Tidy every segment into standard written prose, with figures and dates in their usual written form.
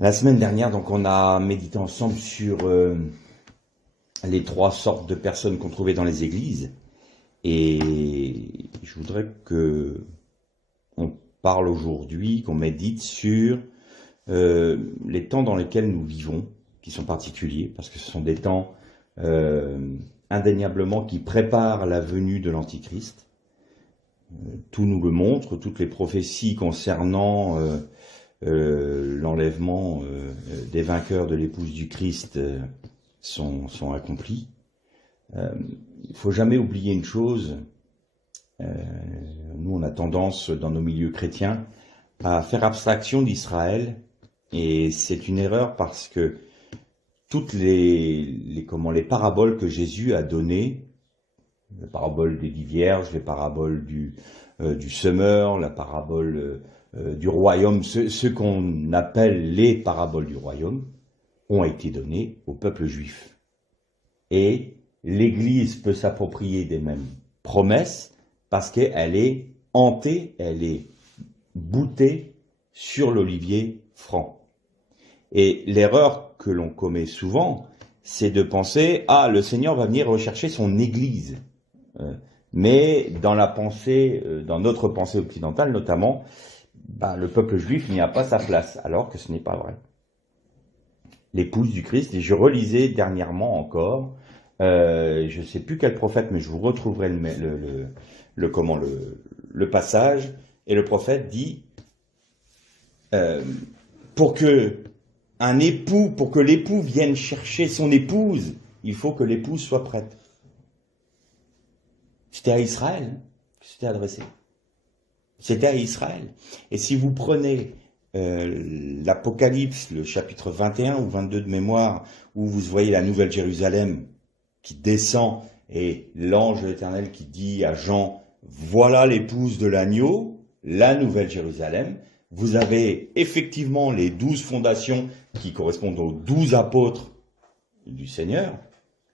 La semaine dernière, donc, on a médité ensemble sur les trois sortes de personnes qu'on trouvait dans les églises. Et je voudrais que on parle aujourd'hui, qu'on médite sur les temps dans lesquels nous vivons, qui sont particuliers, parce que ce sont des temps indéniablement qui préparent la venue de l'Antichrist. Tout nous le montre, toutes les prophéties concernant l'enlèvement des vainqueurs de l'épouse du Christ sont accomplis. Il faut jamais oublier une chose. Nous, on a tendance dans nos milieux chrétiens à faire abstraction d'Israël, et c'est une erreur parce que toutes les paraboles que Jésus a données, la parabole des 10 vierges, les paraboles du semeur, la parabole du royaume, ce qu'on appelle les paraboles du royaume, ont été données au peuple juif. Et l'Église peut s'approprier des mêmes promesses parce qu'elle est hantée, elle est boutée sur l'olivier franc. Et l'erreur que l'on commet souvent, c'est de penser « Ah, le Seigneur va venir rechercher son Église ». Mais dans la pensée, dans notre pensée occidentale notamment, le peuple juif n'y a pas sa place, alors que ce n'est pas vrai. L'épouse du Christ, et je relisais dernièrement encore, je ne sais plus quel prophète, mais je vous retrouverai le passage, et le prophète dit pour que l'époux vienne chercher son épouse, il faut que l'épouse soit prête. C'était à Israël que c'était adressé. C'était à Israël. Et si vous prenez l'Apocalypse, le chapitre 21 ou 22 de mémoire, où vous voyez la Nouvelle Jérusalem qui descend et l'ange de l'Éternel qui dit à Jean, voilà l'épouse de l'agneau, la Nouvelle Jérusalem, vous avez effectivement les 12 fondations qui correspondent aux 12 apôtres du Seigneur.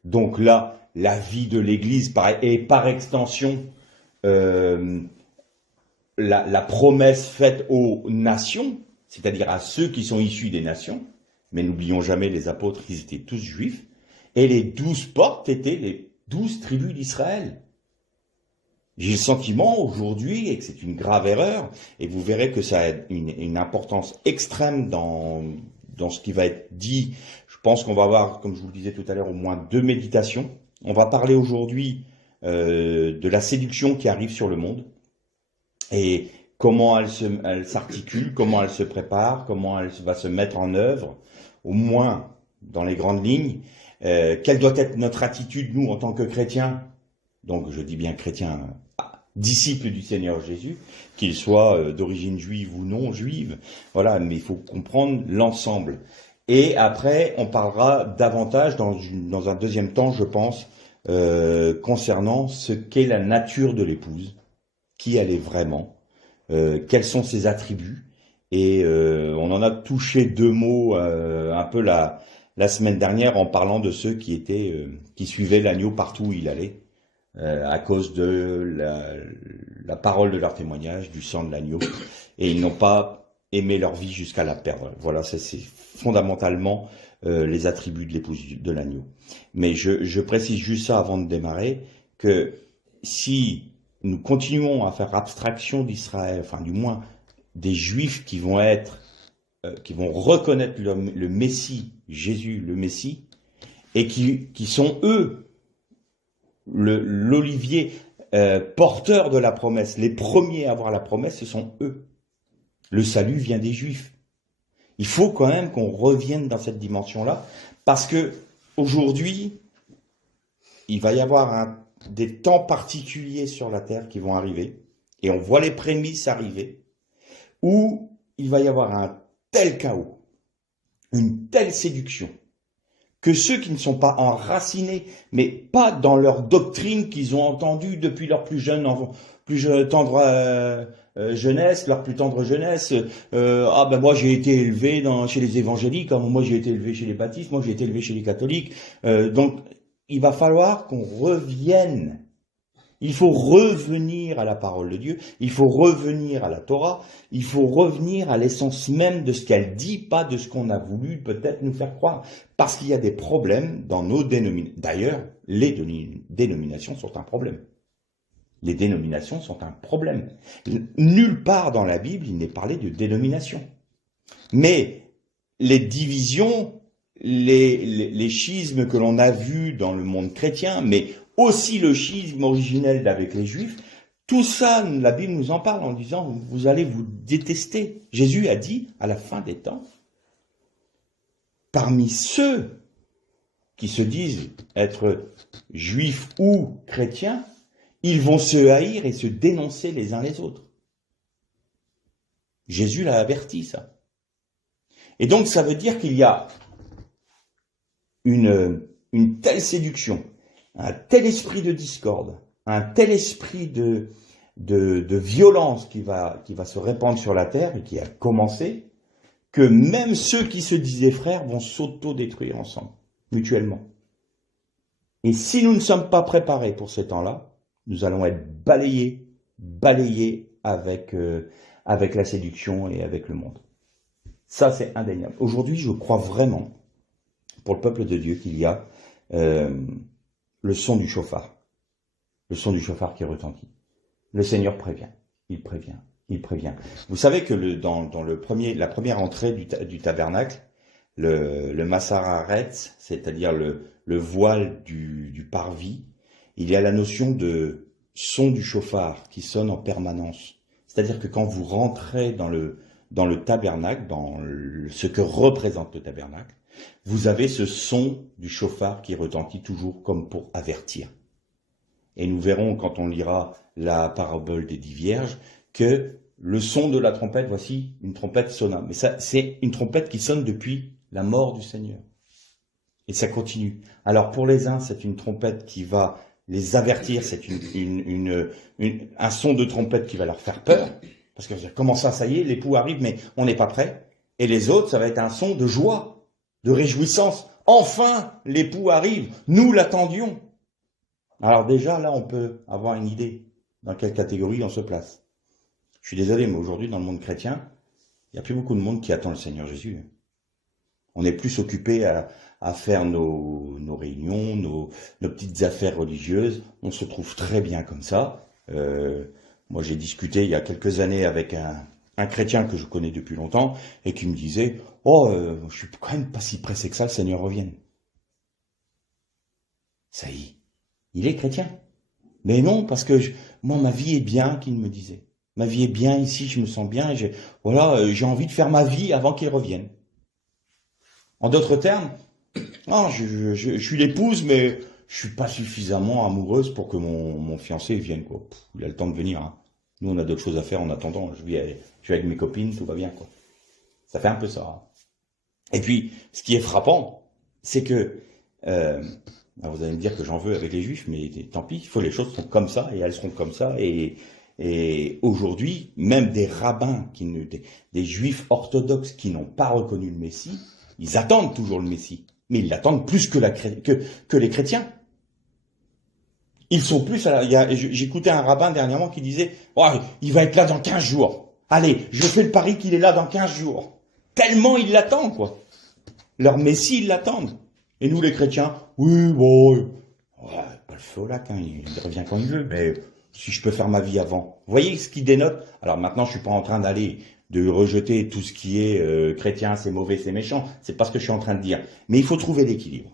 Donc là, la vie de l'Église et par extension la promesse faite aux nations, c'est-à-dire à ceux qui sont issus des nations, mais n'oublions jamais les apôtres, ils étaient tous juifs, et les 12 portes étaient les 12 tribus d'Israël. J'ai le sentiment aujourd'hui, et que c'est une grave erreur, et vous verrez que ça a une importance extrême dans ce qui va être dit. Je pense qu'on va avoir, comme je vous le disais tout à l'heure, au moins 2 méditations. On va parler aujourd'hui de la séduction qui arrive sur le monde, et comment elle s'articule, comment elle se prépare, comment elle va se mettre en œuvre, au moins dans les grandes lignes. Quelle doit être notre attitude, nous, en tant que chrétiens, donc je dis bien chrétiens, disciples du Seigneur Jésus, qu'ils soient d'origine juive ou non juive, voilà, mais il faut comprendre l'ensemble. Et après, on parlera davantage dans un deuxième temps, je pense, concernant ce qu'est la nature de l'épouse, qui elle est vraiment, quels sont ses attributs, et on en a touché 2 mots un peu la semaine dernière en parlant de ceux qui suivaient l'agneau partout où il allait, à cause de la parole de leur témoignage, du sang de l'agneau, et ils n'ont pas aimé leur vie jusqu'à la perdre. Voilà, c'est fondamentalement les attributs de l'épouse de l'agneau. Mais je précise juste ça avant de démarrer, que si nous continuons à faire abstraction d'Israël, enfin du moins des Juifs qui vont reconnaître le Messie, Jésus le Messie, et qui sont eux l'olivier porteur de la promesse, les premiers à avoir la promesse, ce sont eux. Le salut vient des Juifs. Il faut quand même qu'on revienne dans cette dimension-là, parce que aujourd'hui, il va y avoir des temps particuliers sur la terre qui vont arriver, et on voit les prémices arriver, où il va y avoir un tel chaos, une telle séduction, que ceux qui ne sont pas enracinés, mais pas dans leur doctrine qu'ils ont entendue depuis leur plus tendre jeunesse, leur plus tendre jeunesse, moi j'ai été élevé chez les évangéliques, moi j'ai été élevé chez les baptistes, moi j'ai été élevé chez les catholiques, donc il va falloir qu'on revienne. Il faut revenir à la parole de Dieu, il faut revenir à la Torah, il faut revenir à l'essence même de ce qu'elle dit, pas de ce qu'on a voulu peut-être nous faire croire. Parce qu'il y a des problèmes dans nos dénominations. D'ailleurs, les dénominations sont un problème. Les dénominations sont un problème. Nulle part dans la Bible, il n'est parlé de dénomination. Mais les divisions, les schismes que l'on a vus dans le monde chrétien, mais aussi le schisme originel avec les Juifs, tout ça, la Bible nous en parle en disant, vous allez vous détester. Jésus a dit, à la fin des temps, parmi ceux qui se disent être juifs ou chrétiens, ils vont se haïr et se dénoncer les uns les autres. Jésus l'a averti, ça. Et donc, ça veut dire qu'il y a une telle séduction, un tel esprit de discorde, un tel esprit de violence qui va se répandre sur la terre et qui a commencé, que même ceux qui se disaient frères vont s'auto-détruire ensemble, mutuellement. Et si nous ne sommes pas préparés pour ces temps-là, nous allons être balayés avec la séduction et avec le monde. Ça, c'est indéniable. Aujourd'hui, je crois vraiment, pour le peuple de Dieu, qu'il y a le son du chauffard. Le son du chauffard qui retentit. Le Seigneur prévient. Il prévient. Vous savez que dans la première entrée du tabernacle, le Masaharetz, c'est-à-dire le voile du parvis, il y a la notion de son du chauffard qui sonne en permanence. C'est-à-dire que quand vous rentrez dans le tabernacle, ce que représente le tabernacle, vous avez ce son du chauffard qui retentit toujours comme pour avertir. Et nous verrons quand on lira la parabole des 10 vierges que le son de la trompette, voici une trompette sonna. Mais ça, c'est une trompette qui sonne depuis la mort du Seigneur. Et ça continue. Alors pour les uns, c'est une trompette qui va les avertir, c'est un son de trompette qui va leur faire peur. Parce que comment ça y est, l'époux arrive, mais on n'est pas prêt. Et les autres, ça va être un son de joie, de réjouissance. Enfin, l'époux arrive, nous l'attendions. Alors déjà, là, on peut avoir une idée dans quelle catégorie on se place. Je suis désolé, mais aujourd'hui, dans le monde chrétien, il n'y a plus beaucoup de monde qui attend le Seigneur Jésus. On est plus occupé à faire nos réunions, nos petites affaires religieuses. On se trouve très bien comme ça. Moi, j'ai discuté il y a quelques années avec un chrétien que je connais depuis longtemps et qui me disait « Oh, je suis quand même pas si pressé que ça, le Seigneur revienne. » Ça y est, il est chrétien. Mais non, parce que moi, ma vie est bien, qu'il me disait. Ma vie est bien ici, je me sens bien. Et j'ai envie de faire ma vie avant qu'il revienne. En d'autres termes, je suis l'épouse, mais je suis pas suffisamment amoureuse pour que mon fiancé vienne, quoi. Il a le temps de venir, hein. Nous, on a d'autres choses à faire en attendant. Je vis avec mes copines, tout va bien, quoi. Ça fait un peu ça, hein. Et puis, ce qui est frappant, c'est que, vous allez me dire que j'en veux avec les Juifs, mais tant pis, les choses sont comme ça, et elles seront comme ça, et aujourd'hui, même des rabbins, des Juifs orthodoxes qui n'ont pas reconnu le Messie, ils attendent toujours le Messie. Mais ils l'attendent plus que les chrétiens. Ils sont plus... J'écoutais un rabbin dernièrement qui disait oh, il va être là dans 15 jours. Allez, je fais le pari qu'il est là dans 15 jours. Tellement ils l'attendent, quoi. Leur Messie, ils l'attendent. Et nous, les chrétiens, oui, bon... pas le feu au lac, hein, il revient quand il veut, mais si je peux faire ma vie avant. Vous voyez ce qui dénote? Alors maintenant, je suis pas en train de rejeter tout ce qui est chrétien, c'est mauvais, c'est méchant. C'est pas ce que je suis en train de dire. Mais il faut trouver l'équilibre.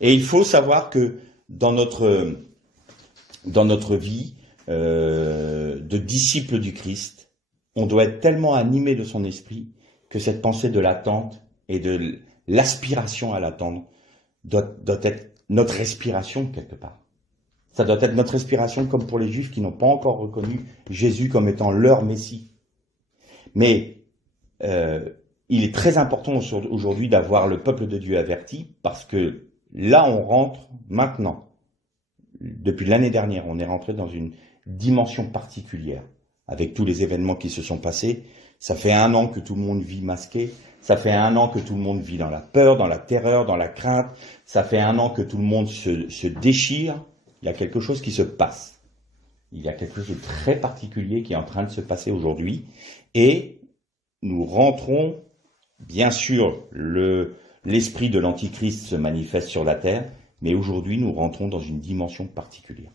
Et il faut savoir que dans notre vie de disciples du Christ, on doit être tellement animé de son esprit que cette pensée de l'attente et de l'aspiration à l'attendre doit être notre respiration quelque part. Ça doit être notre respiration comme pour les Juifs qui n'ont pas encore reconnu Jésus comme étant leur Messie. Mais il est très important aujourd'hui d'avoir le peuple de Dieu averti parce que là on rentre maintenant, depuis l'année dernière, on est rentré dans une dimension particulière avec tous les événements qui se sont passés. Ça fait 1 an que tout le monde vit masqué, ça fait 1 an que tout le monde vit dans la peur, dans la terreur, dans la crainte, ça fait 1 an que tout le monde se déchire. Il y a quelque chose qui se passe. Il y a quelque chose de très particulier qui est en train de se passer aujourd'hui. Et nous rentrons, bien sûr, l'esprit de l'Antichrist se manifeste sur la terre, mais aujourd'hui nous rentrons dans une dimension particulière.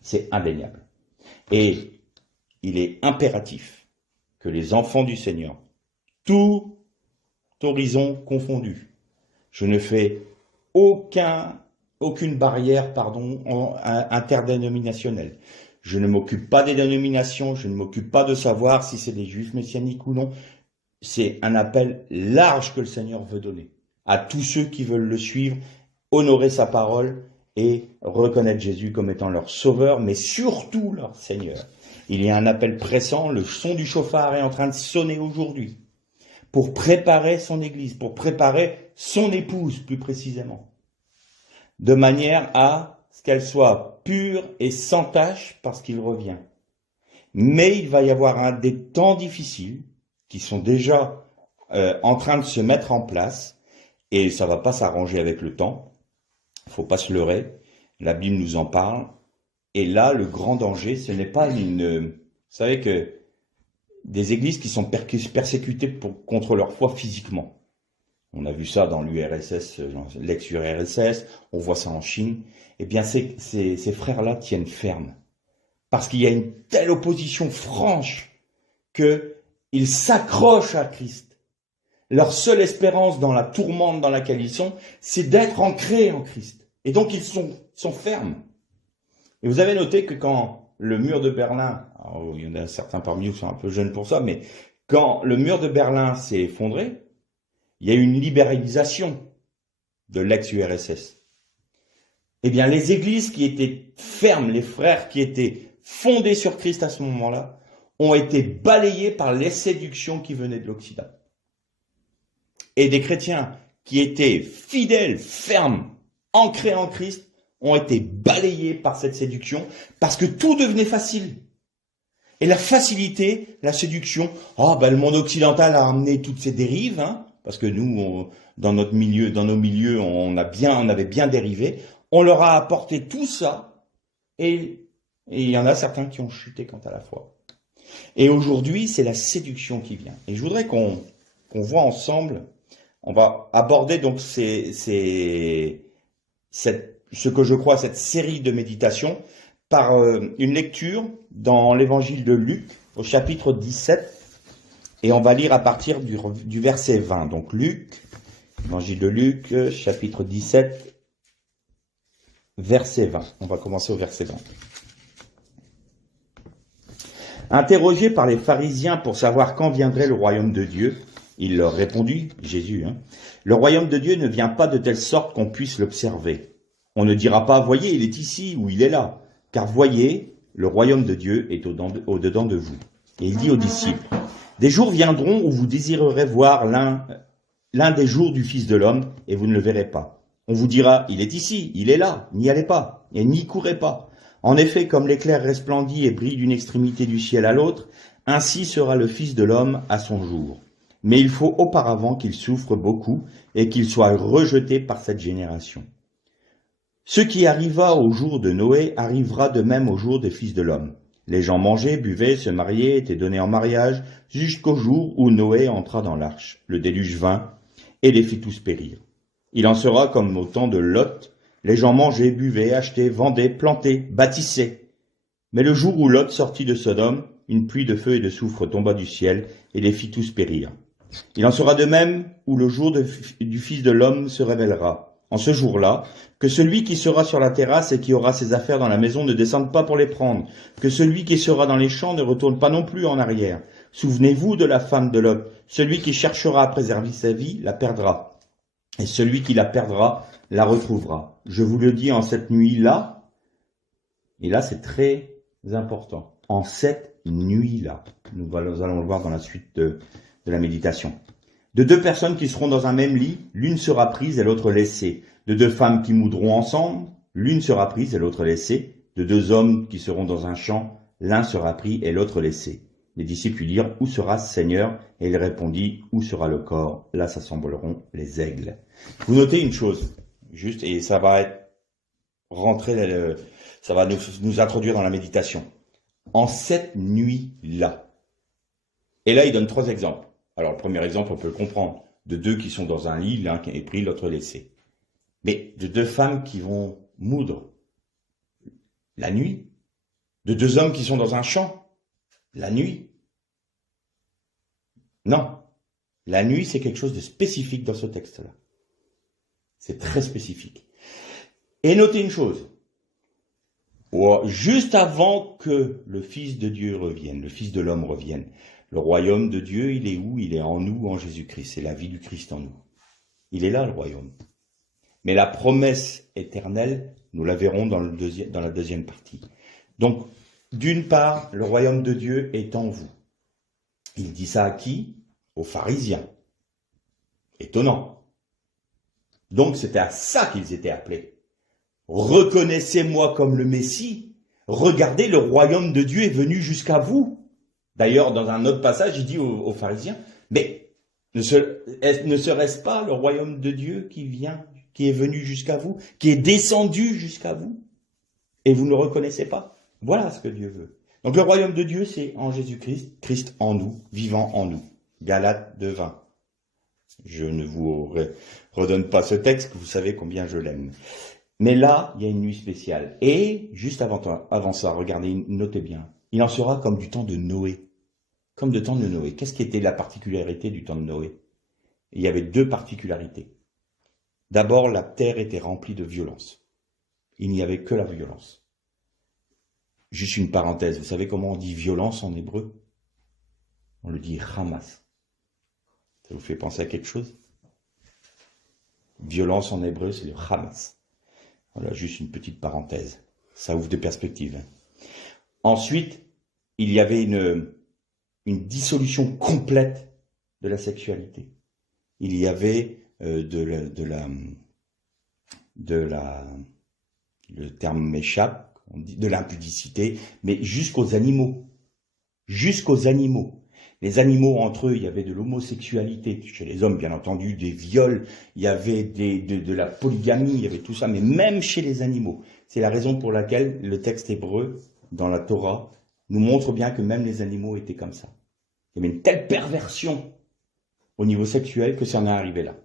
C'est indéniable. Et il est impératif que les enfants du Seigneur, tout horizon confondu, je ne fais aucune barrière, interdénominationnelle. Je ne m'occupe pas des dénominations, je ne m'occupe pas de savoir si c'est des juifs messianiques ou non. C'est un appel large que le Seigneur veut donner à tous ceux qui veulent le suivre, honorer sa parole et reconnaître Jésus comme étant leur sauveur, mais surtout leur Seigneur. Il y a un appel pressant, le son du chauffard est en train de sonner aujourd'hui pour préparer son Église, pour préparer son épouse plus précisément, de manière à ce qu'elle soit pure et sans tache parce qu'il revient. Mais il va y avoir des temps difficiles qui sont déjà en train de se mettre en place et ça va pas s'arranger avec le temps. Il faut pas se leurrer. La Bible nous en parle. Et là, le grand danger, ce n'est pas vous savez que des églises qui sont persécutées contre leur foi physiquement. On a vu ça dans l'URSS, l'ex-URSS, on voit ça en Chine. Eh bien, ces frères-là tiennent ferme. Parce qu'il y a une telle opposition franche qu'ils s'accrochent à Christ. Leur seule espérance dans la tourmente dans laquelle ils sont, c'est d'être ancrés en Christ. Et donc, ils sont fermes. Et vous avez noté que quand le mur de Berlin, il y en a certains parmi vous qui sont un peu jeunes pour ça, mais quand le mur de Berlin s'est effondré, il y a eu une libéralisation de l'ex-URSS. Eh bien, les églises qui étaient fermes, les frères qui étaient fondés sur Christ à ce moment-là, ont été balayés par les séductions qui venaient de l'Occident. Et des chrétiens qui étaient fidèles, fermes, ancrés en Christ, ont été balayés par cette séduction parce que tout devenait facile. Et la facilité, la séduction, le monde occidental a amené toutes ces dérives, parce que nous, dans nos milieux, on avait bien dérivé. On leur a apporté tout ça, et il y en a certains qui ont chuté quant à la foi. Et aujourd'hui, c'est la séduction qui vient. Et je voudrais qu'on voit ensemble, on va aborder donc ce que je crois, cette série de méditations, par une lecture dans l'évangile de Luc, au chapitre 17, et on va lire à partir du verset 20. Donc Luc, évangile de Luc, chapitre 17, verset 20. On va commencer au verset 20. Interrogé par les pharisiens pour savoir quand viendrait le royaume de Dieu, il leur répondit, Jésus, le royaume de Dieu ne vient pas de telle sorte qu'on puisse l'observer. On ne dira pas, voyez, il est ici ou il est là, car voyez, le royaume de Dieu est au-dedans de vous. Et il dit aux disciples, des jours viendront où vous désirerez voir l'un des jours du Fils de l'homme, et vous ne le verrez pas. On vous dira, il est ici, il est là, n'y allez pas, et n'y courez pas. En effet, comme l'éclair resplendit et brille d'une extrémité du ciel à l'autre, ainsi sera le Fils de l'homme à son jour. Mais il faut auparavant qu'il souffre beaucoup, et qu'il soit rejeté par cette génération. Ce qui arriva au jour de Noé arrivera de même au jour des fils de l'homme. Les gens mangeaient, buvaient, se mariaient, étaient donnés en mariage, jusqu'au jour où Noé entra dans l'arche. Le déluge vint et les fit tous périr. Il en sera comme au temps de Lot. Les gens mangeaient, buvaient, achetaient, vendaient, plantaient, bâtissaient. Mais le jour où Lot sortit de Sodome, une pluie de feu et de soufre tomba du ciel et les fit tous périr. Il en sera de même où le jour du Fils de l'homme se révélera. En ce jour-là, que celui qui sera sur la terrasse et qui aura ses affaires dans la maison ne descende pas pour les prendre, que celui qui sera dans les champs ne retourne pas non plus en arrière. Souvenez-vous de la femme de Lot. Celui qui cherchera à préserver sa vie la perdra, et celui qui la perdra la retrouvera. Je vous le dis en cette nuit-là, et là c'est très important, en cette nuit-là. Nous allons le voir dans la suite de la méditation. De deux personnes qui seront dans un même lit, l'une sera prise et l'autre laissée. De deux femmes qui moudront ensemble, l'une sera prise et l'autre laissée. De deux hommes qui seront dans un champ, l'un sera pris et l'autre laissé. Les disciples lui dirent, où sera ce Seigneur? Et il répondit, où sera le corps? Là s'assembleront les aigles. Vous notez une chose, juste, et ça va être rentrer, ça va nous introduire dans la méditation. En cette nuit-là. Et là, il donne 3 exemples. Alors, le premier exemple, on peut le comprendre. De 2 qui sont dans un lit, l'un qui est pris, l'autre laissé. Mais de 2 femmes qui vont moudre la nuit. De 2 hommes qui sont dans un champ la nuit. Non. La nuit, c'est quelque chose de spécifique dans ce texte-là. C'est très spécifique. Et notez une chose. Juste avant que le Fils de Dieu revienne, le Fils de l'homme revienne, le royaume de Dieu, il est où? Il est en nous, en Jésus-Christ. C'est la vie du Christ en nous. Il est là, le royaume. Mais la promesse éternelle, nous la verrons dans la deuxième partie. Donc, d'une part, le royaume de Dieu est en vous. Il dit ça à qui? Aux pharisiens. Étonnant. Donc, c'était à ça qu'ils étaient appelés. Reconnaissez-moi comme le Messie. Regardez, le royaume de Dieu est venu jusqu'à vous. D'ailleurs, dans un autre passage, il dit aux pharisiens, mais ne serait-ce pas le royaume de Dieu qui est venu jusqu'à vous, qui est descendu jusqu'à vous, et vous ne le reconnaissez pas? Voilà ce que Dieu veut. Donc le royaume de Dieu, c'est en Jésus-Christ, Christ en nous, vivant en nous. Galates 2:20. Je ne vous redonne pas ce texte, vous savez combien je l'aime. Mais là, il y a une nuit spéciale. Et, juste avant ça, regardez, notez bien, il en sera comme du temps de Noé. Comme du temps de Noé. Qu'est-ce qui était la particularité du temps de Noé? Il y avait 2 particularités. D'abord, la terre était remplie de violence. Il n'y avait que la violence. Juste une parenthèse, vous savez comment on dit violence en hébreu? On le dit Hamas. Ça vous fait penser à quelque chose? Violence en hébreu, c'est le Hamas. Voilà, juste une petite parenthèse. Ça ouvre des perspectives. Ensuite, il y avait une dissolution complète de la sexualité. Il y avait le terme m'échappe, on dit de l'impudicité, mais jusqu'aux animaux. Jusqu'aux animaux. Les animaux, entre eux, il y avait de l'homosexualité. Chez les hommes, bien entendu, des viols, il y avait de la polygamie, il y avait tout ça, mais même chez les animaux. C'est la raison pour laquelle le texte hébreu, dans la Torah, nous montre bien que même les animaux étaient comme ça. Il y avait une telle perversion au niveau sexuel que ça en est arrivé là.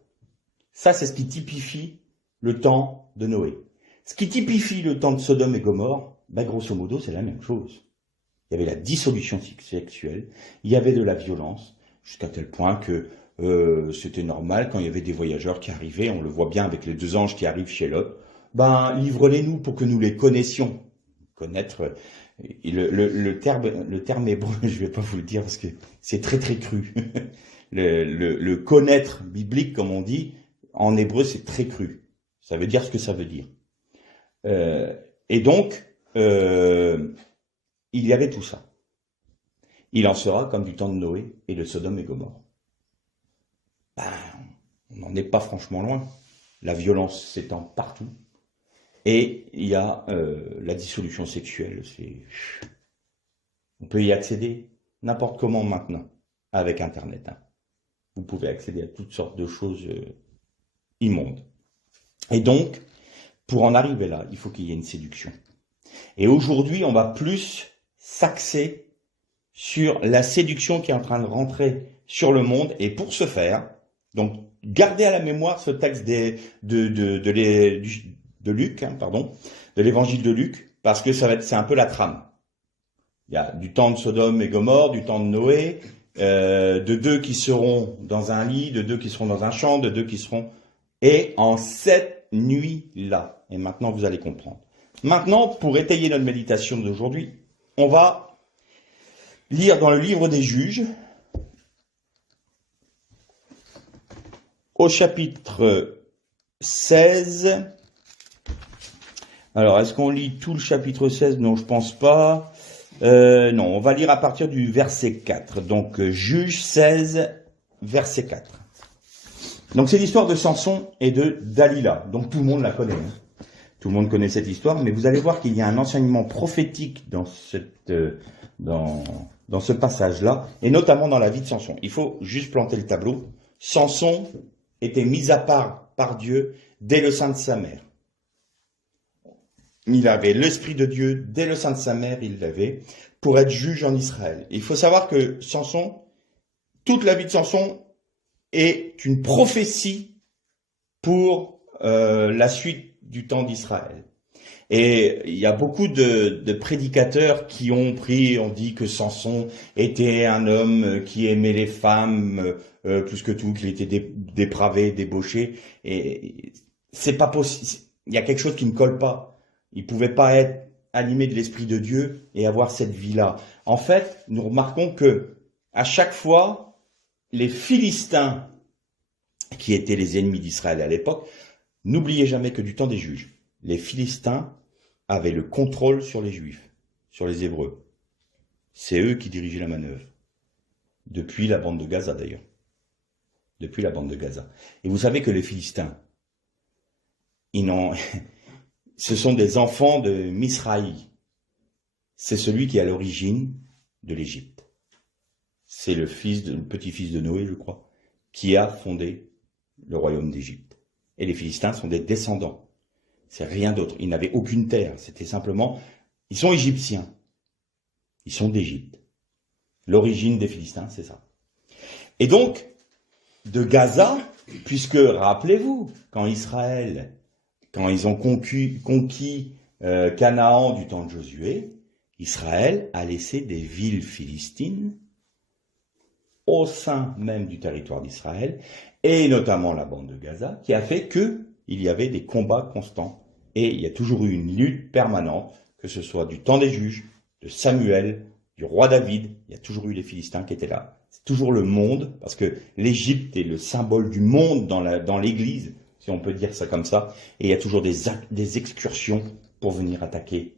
Ça, c'est ce qui typifie le temps de Noé. Ce qui typifie le temps de Sodome et Gomorrhe, grosso modo, c'est la même chose. Il y avait la dissolution sexuelle, il y avait de la violence, jusqu'à tel point que c'était normal quand il y avait des voyageurs qui arrivaient, on le voit bien avec les 2 anges qui arrivent chez Lot, livre-les-nous pour que nous les connaissions. Connaître, le terme hébreu, je ne vais pas vous le dire parce que c'est très très cru. le connaître biblique, comme on dit, en hébreu, c'est très cru. Ça veut dire ce que ça veut dire. Et donc, il y avait tout ça. Il en sera comme du temps de Noé et de Sodome et Gomorrhe. On n'en est pas franchement loin. La violence s'étend partout. Et il y a la dissolution sexuelle. On peut y accéder n'importe comment maintenant, avec Internet. Vous pouvez accéder à toutes sortes de choses immondes. Et donc, pour en arriver là, il faut qu'il y ait une séduction. Et aujourd'hui, on va plus s'axer sur la séduction qui est en train de rentrer sur le monde. Et pour ce faire, donc gardez à la mémoire ce texte de Luc, de l'évangile de Luc, parce que c'est un peu la trame. Il y a du temps de Sodome et Gomorrhe, du temps de Noé, de 2 qui seront dans un lit, de 2 qui seront dans un champ, de 2 qui seront... Et en cette nuit-là, et maintenant vous allez comprendre. Maintenant, pour étayer notre méditation d'aujourd'hui, on va lire dans le livre des Juges, au chapitre 16. Alors, est-ce qu'on lit tout le chapitre 16? Non, je pense pas. Non, on va lire à partir du verset 4. Donc, Juges 16, verset 4. Donc, c'est l'histoire de Samson et de Dalila. Donc, tout le monde la connaît. Tout le monde connaît cette histoire, mais vous allez voir qu'il y a un enseignement prophétique dans ce passage-là, et notamment dans la vie de Samson. Il faut juste planter le tableau. Samson était mis à part par Dieu dès le sein de sa mère. Il avait l'Esprit de Dieu, dès le sein de sa mère, il l'avait, pour être juge en Israël. Il faut savoir que Samson, toute la vie de Samson est une prophétie pour la suite du temps d'Israël. Et il y a beaucoup de prédicateurs qui ont dit que Samson était un homme qui aimait les femmes plus que tout, qu'il était dépravé, débauché. Et c'est pas possible. Il y a quelque chose qui ne colle pas. Il pouvait pas être animé de l'Esprit de Dieu et avoir cette vie-là. En fait, nous remarquons que à chaque fois, les Philistins, qui étaient les ennemis d'Israël à l'époque, n'oubliez jamais que du temps des juges, les Philistins avaient le contrôle sur les Juifs, sur les Hébreux. C'est eux qui dirigeaient la manœuvre. Depuis la bande de Gaza d'ailleurs. Depuis la bande de Gaza. Et vous savez que les Philistins, ce sont des enfants de Misraï. C'est celui qui est à l'origine de l'Égypte. C'est le petit-fils de Noé, je crois, qui a fondé le royaume d'Égypte. Et les Philistins sont des descendants. C'est rien d'autre. Ils n'avaient aucune terre. C'était simplement... Ils sont égyptiens. Ils sont d'Égypte. L'origine des Philistins, c'est ça. Et donc, de Gaza, puisque, rappelez-vous, quand ils ont conquis Canaan du temps de Josué, Israël a laissé des villes philistines au sein même du territoire d'Israël, et notamment la bande de Gaza, qui a fait qu'il y avait des combats constants. Et il y a toujours eu une lutte permanente, que ce soit du temps des juges, de Samuel, du roi David, il y a toujours eu les Philistins qui étaient là. C'est toujours le monde, parce que l'Égypte est le symbole du monde dans l'Église, si on peut dire ça comme ça, et il y a toujours des excursions pour venir attaquer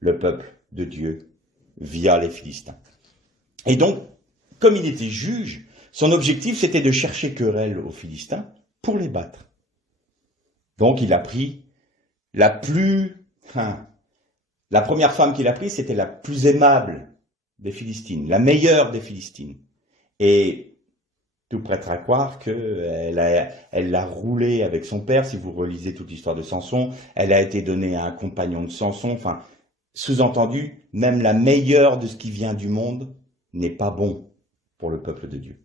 le peuple de Dieu via les Philistins. Et donc, comme il était juge, son objectif c'était de chercher querelle aux Philistins pour les battre. Donc il a pris la première femme qu'il a prise, c'était la plus aimable des Philistines, la meilleure des Philistines. Et tout prête à croire qu'elle l'a roulé avec son père, si vous relisez toute l'histoire de Samson, elle a été donnée à un compagnon de Samson, enfin, sous-entendu, même la meilleure de ce qui vient du monde n'est pas bon pour le peuple de Dieu.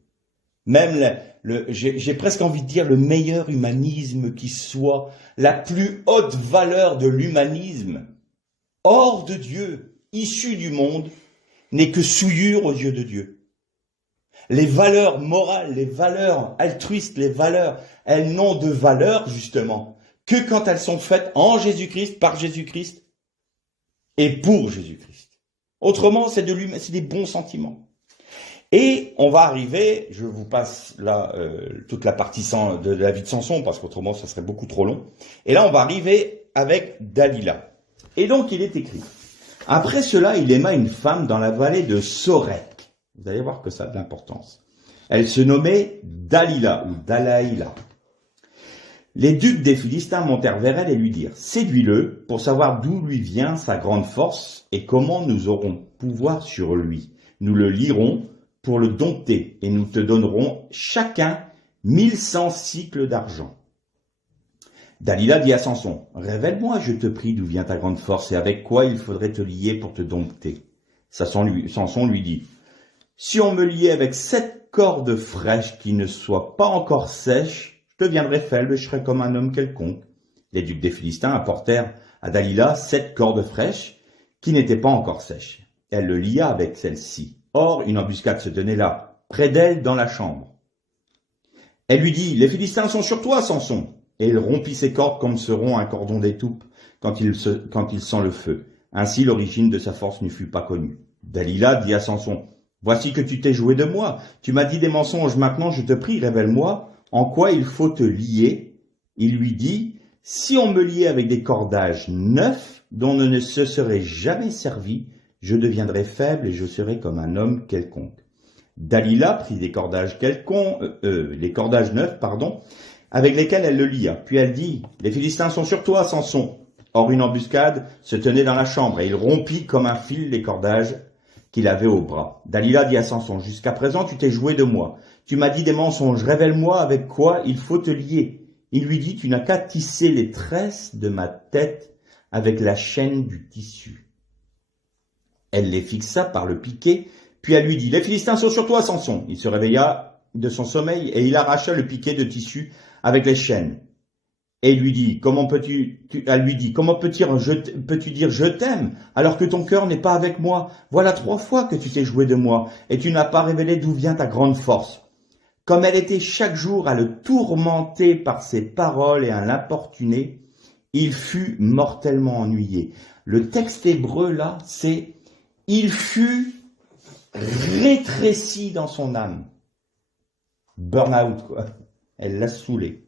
Même, j'ai presque envie de dire, le meilleur humanisme qui soit, la plus haute valeur de l'humanisme, hors de Dieu, issu du monde, n'est que souillure aux yeux de Dieu. Les valeurs morales, les valeurs altruistes, les valeurs, elles n'ont de valeur, justement, que quand elles sont faites en Jésus-Christ, par Jésus-Christ et pour Jésus-Christ. Autrement, c'est des bons sentiments. Et on va arriver, je vous passe là toute la partie de la vie de Samson, parce qu'autrement ça serait beaucoup trop long. Et là on va arriver avec Dalila. Et donc il est écrit, après cela il aima une femme dans la vallée de Sorek. Vous allez voir que ça a de l'importance. Elle se nommait Dalila ou Dalaïla. Les ducs des Philistins montèrent vers elle et lui dirent, séduis-le pour savoir d'où lui vient sa grande force et comment nous aurons pouvoir sur lui. Nous le lirons pour le dompter, et nous te donnerons chacun 1100 cycles d'argent. Dalila dit à Samson, révèle-moi, je te prie, d'où vient ta grande force, et avec quoi il faudrait te lier pour te dompter. Samson lui dit, si on me liait avec 7 cordes fraîches qui ne soient pas encore sèches, je deviendrais faible et je serais comme un homme quelconque. Les ducs des Philistins apportèrent à Dalila 7 cordes fraîches qui n'étaient pas encore sèches. Elle le lia avec celle-ci. Or, une embuscade se tenait là, près d'elle, dans la chambre. Elle lui dit, les Philistins sont sur toi, Samson. Et il rompit ses cordes comme se rompt un cordon d'étoupe quand il sent le feu. Ainsi, l'origine de sa force ne fut pas connue. Dalila dit à Samson, voici que tu t'es joué de moi. Tu m'as dit des mensonges, maintenant je te prie, révèle-moi en quoi il faut te lier. Il lui dit, si on me liait avec des cordages neufs dont on ne se serait jamais servi, je deviendrai faible et je serai comme un homme quelconque. Dalila prit les cordages neufs, avec lesquels elle le lia. Puis elle dit, les Philistins sont sur toi, Samson. Or une embuscade se tenait dans la chambre, et il rompit comme un fil les cordages qu'il avait au bras. Dalila dit à Samson, jusqu'à présent tu t'es joué de moi. Tu m'as dit des mensonges, révèle-moi avec quoi il faut te lier. Il lui dit, tu n'as qu'à tisser les tresses de ma tête avec la chaîne du tissu. Elle les fixa par le piquet, puis elle lui dit, les Philistins sont sur toi, Samson. Il se réveilla de son sommeil et il arracha le piquet de tissu avec les chaînes. Et il lui dit, elle lui dit, comment peux-tu dire je t'aime alors que ton cœur n'est pas avec moi? Voilà 3 fois que tu t'es joué de moi et tu n'as pas révélé d'où vient ta grande force. Comme elle était chaque jour à le tourmenter par ses paroles et à l'importuner, il fut mortellement ennuyé. Le texte hébreu là, c'est il fut rétréci dans son âme. Burn-out, quoi. Elle l'a saoulé.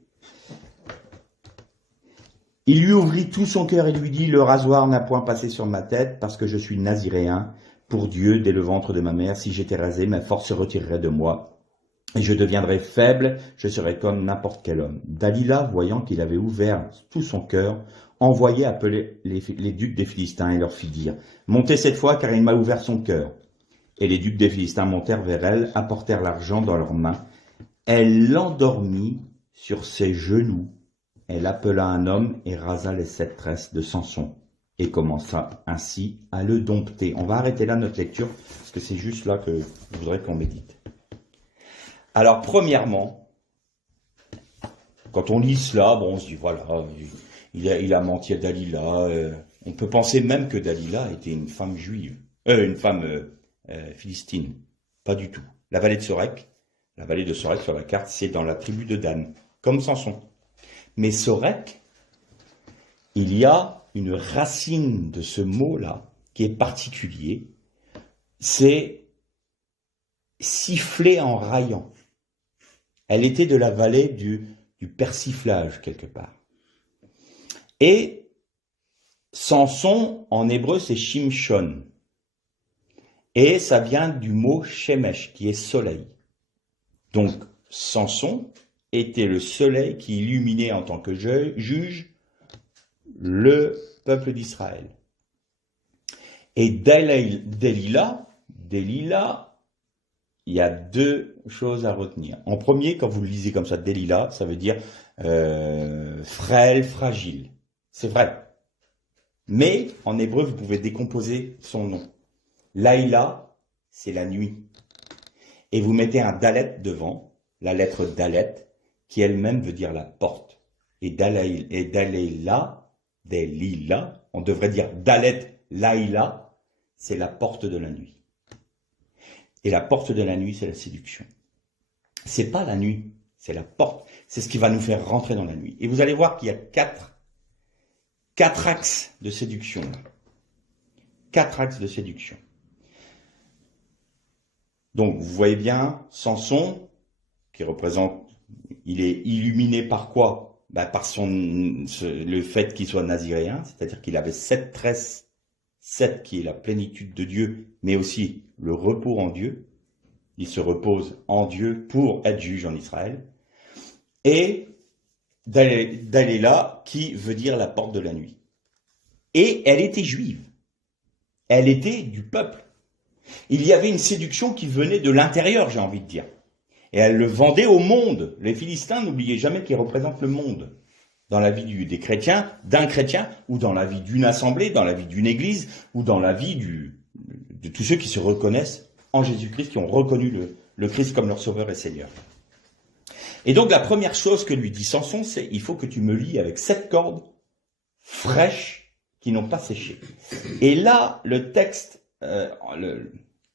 Il lui ouvrit tout son cœur et lui dit, le rasoir n'a point passé sur ma tête parce que je suis naziréen pour Dieu dès le ventre de ma mère. Si j'étais rasé, ma force se retirerait de moi et je deviendrais faible, je serais comme n'importe quel homme. Dalila, voyant qu'il avait ouvert tout son cœur, envoyait appeler les ducs des Philistins et leur fit dire, montez cette fois car il m'a ouvert son cœur. Et les ducs des Philistins montèrent vers elle, apportèrent l'argent dans leurs mains. Elle l'endormit sur ses genoux. Elle appela un homme et rasa les 7 tresses de Samson et commença ainsi à le dompter. On va arrêter là notre lecture parce que c'est juste là que je voudrais qu'on médite. Alors premièrement, quand on lit cela, bon, on se dit voilà, il a menti à Dalila. On peut penser même que Dalila était une femme juive, une femme philistine. Pas du tout. La vallée de Sorek sur la carte, c'est dans la tribu de Dan, comme Samson. Mais Sorek, il y a une racine de ce mot-là qui est particulier, c'est siffler en raillant. Elle était de la vallée du persiflage quelque part. Et Samson, en hébreu, c'est Shimshon. Et ça vient du mot Shemesh, qui est soleil. Donc, Samson était le soleil qui illuminait en tant que juge le peuple d'Israël. Et Dalila, il y a 2 choses à retenir. En premier, quand vous le lisez comme ça, Dalila, ça veut dire frêle, fragile. C'est vrai. Mais en hébreu, vous pouvez décomposer son nom. Laïla, c'est la nuit. Et vous mettez un dalet devant, la lettre dalet, qui elle-même veut dire la porte. Et Dalila, on devrait dire Dalet Laïla, c'est la porte de la nuit. Et la porte de la nuit, c'est la séduction. C'est pas la nuit, c'est la porte. C'est ce qui va nous faire rentrer dans la nuit. Et vous allez voir qu'il y a 4 axes de séduction. 4 axes de séduction. Donc, vous voyez bien, Samson, qui représente, il est illuminé par quoi? Par le fait qu'il soit naziréen, c'est-à-dire qu'il avait 7 tresses, 7 qui est la plénitude de Dieu, mais aussi le repos en Dieu. Il se repose en Dieu pour être juge en Israël. Et Dalila, qui veut dire la porte de la nuit. Et elle était juive. Elle était du peuple. Il y avait une séduction qui venait de l'intérieur, j'ai envie de dire. Et elle le vendait au monde. Les Philistins, n'oubliez jamais qu'ils représentent le monde. Dans la vie des chrétiens, d'un chrétien, ou dans la vie d'une assemblée, dans la vie d'une église, ou dans la vie de tous ceux qui se reconnaissent en Jésus-Christ, qui ont reconnu le Christ comme leur sauveur et Seigneur. Et donc la première chose que lui dit Samson, c'est il faut que tu me lies avec 7 cordes fraîches qui n'ont pas séché. Et là, le texte, le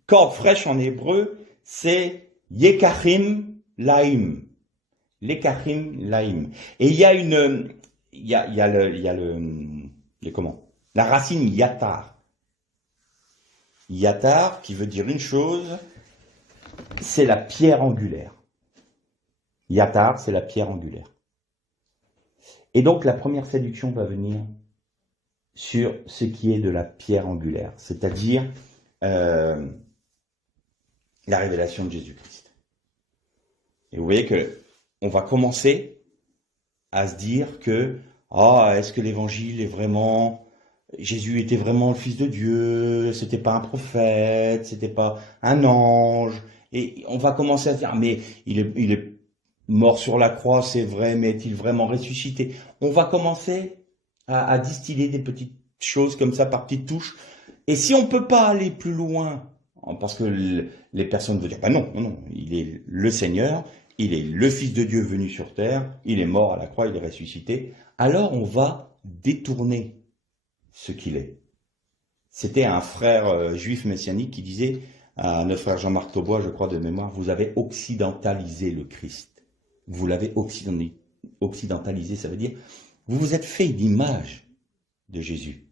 corde fraîche en hébreu, c'est Yekachim Laim. Lekachim Laim. Et il y a la racine yatar. Yatar, qui veut dire une chose, c'est la pierre angulaire. Yatar, c'est la pierre angulaire. Et donc la première séduction va venir sur ce qui est de la pierre angulaire, c'est-à-dire la révélation de Jésus-Christ. Et vous voyez que on va commencer à se dire que est-ce que l'évangile est vraiment, Jésus était vraiment le Fils de Dieu, c'était pas un prophète, c'était pas un ange, et on va commencer à se dire mais il est mort sur la croix, c'est vrai, mais est-il vraiment ressuscité? On va commencer à distiller des petites choses comme ça, par petites touches. Et si on peut pas aller plus loin, parce que les personnes vont dire, bah non, non, non, il est le Seigneur, il est le Fils de Dieu venu sur terre, il est mort à la croix, il est ressuscité, alors on va détourner ce qu'il est. C'était un frère juif messianique qui disait à notre frère Jean-Marc Taubois, je crois de mémoire, vous avez occidentalisé le Christ. Vous l'avez occidentalisé, ça veut dire, vous vous êtes fait une image de Jésus.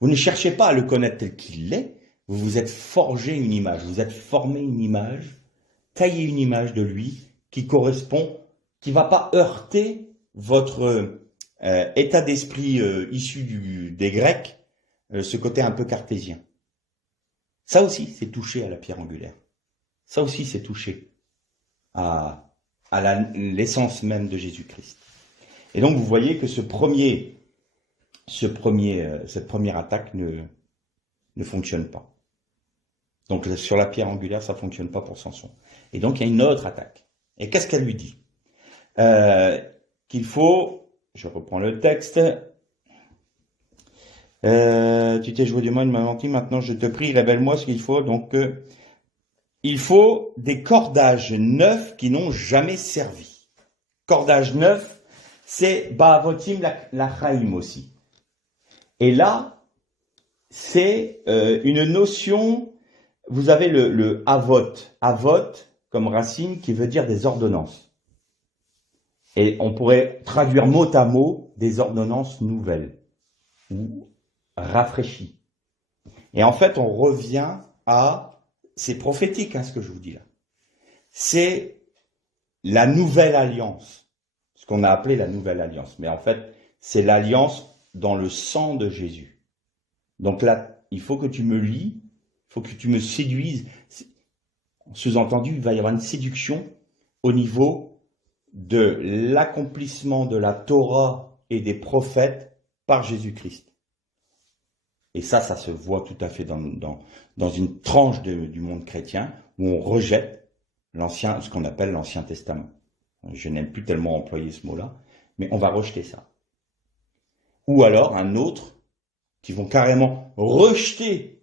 Vous ne cherchez pas à le connaître tel qu'il est, vous vous êtes forgé une image, vous êtes formé une image, taillé une image de lui qui correspond, qui ne va pas heurter votre état d'esprit issu des Grecs, ce côté un peu cartésien. Ça aussi, c'est touché à la pierre angulaire. Ça aussi, c'est touché à l'essence même de Jésus-Christ. Et donc, vous voyez que cette première attaque ne fonctionne pas. Donc, sur la pierre angulaire, ça ne fonctionne pas pour Samson. Et donc, il y a une autre attaque. Et qu'est-ce qu'elle lui dit? Qu'il faut, je reprends le texte, tu t'es joué du mal, il m'a menti, maintenant je te prie, révèle-moi ce qu'il faut. Donc, il faut des cordages neufs qui n'ont jamais servi. Cordage neuf, c'est Ba'avotim Lachaim aussi. Et là, c'est une notion, vous avez le Avot. Avot, comme racine, qui veut dire des ordonnances. Et on pourrait traduire mot à mot des ordonnances nouvelles ou rafraîchies. Et en fait, on revient à, c'est prophétique ce que je vous dis là, c'est la nouvelle alliance, ce qu'on a appelé la nouvelle alliance. Mais en fait, c'est l'alliance dans le sang de Jésus. Donc là, il faut que tu me lis, il faut que tu me séduises. Sous-entendu, il va y avoir une séduction au niveau de l'accomplissement de la Torah et des prophètes par Jésus-Christ. Et ça se voit tout à fait dans une tranche du monde chrétien où on rejette ce qu'on appelle l'Ancien Testament. Je n'aime plus tellement employer ce mot-là, mais on va rejeter ça. Ou alors un autre qui vont carrément rejeter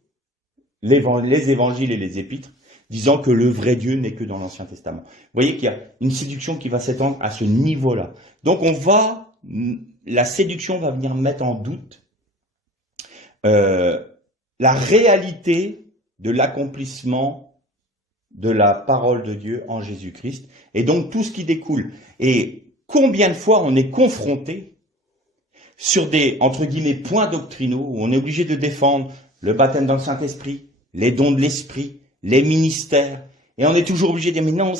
les évangiles et les épîtres, disant que le vrai Dieu n'est que dans l'Ancien Testament. Vous voyez qu'il y a une séduction qui va s'étendre à ce niveau-là. Donc la séduction va venir mettre en doute la réalité de l'accomplissement de la parole de Dieu en Jésus-Christ, et donc tout ce qui découle. Et combien de fois on est confronté sur des, entre guillemets, points doctrinaux, où on est obligé de défendre le baptême dans le Saint-Esprit, les dons de l'Esprit, les ministères, et on est toujours obligé de dire, mais non,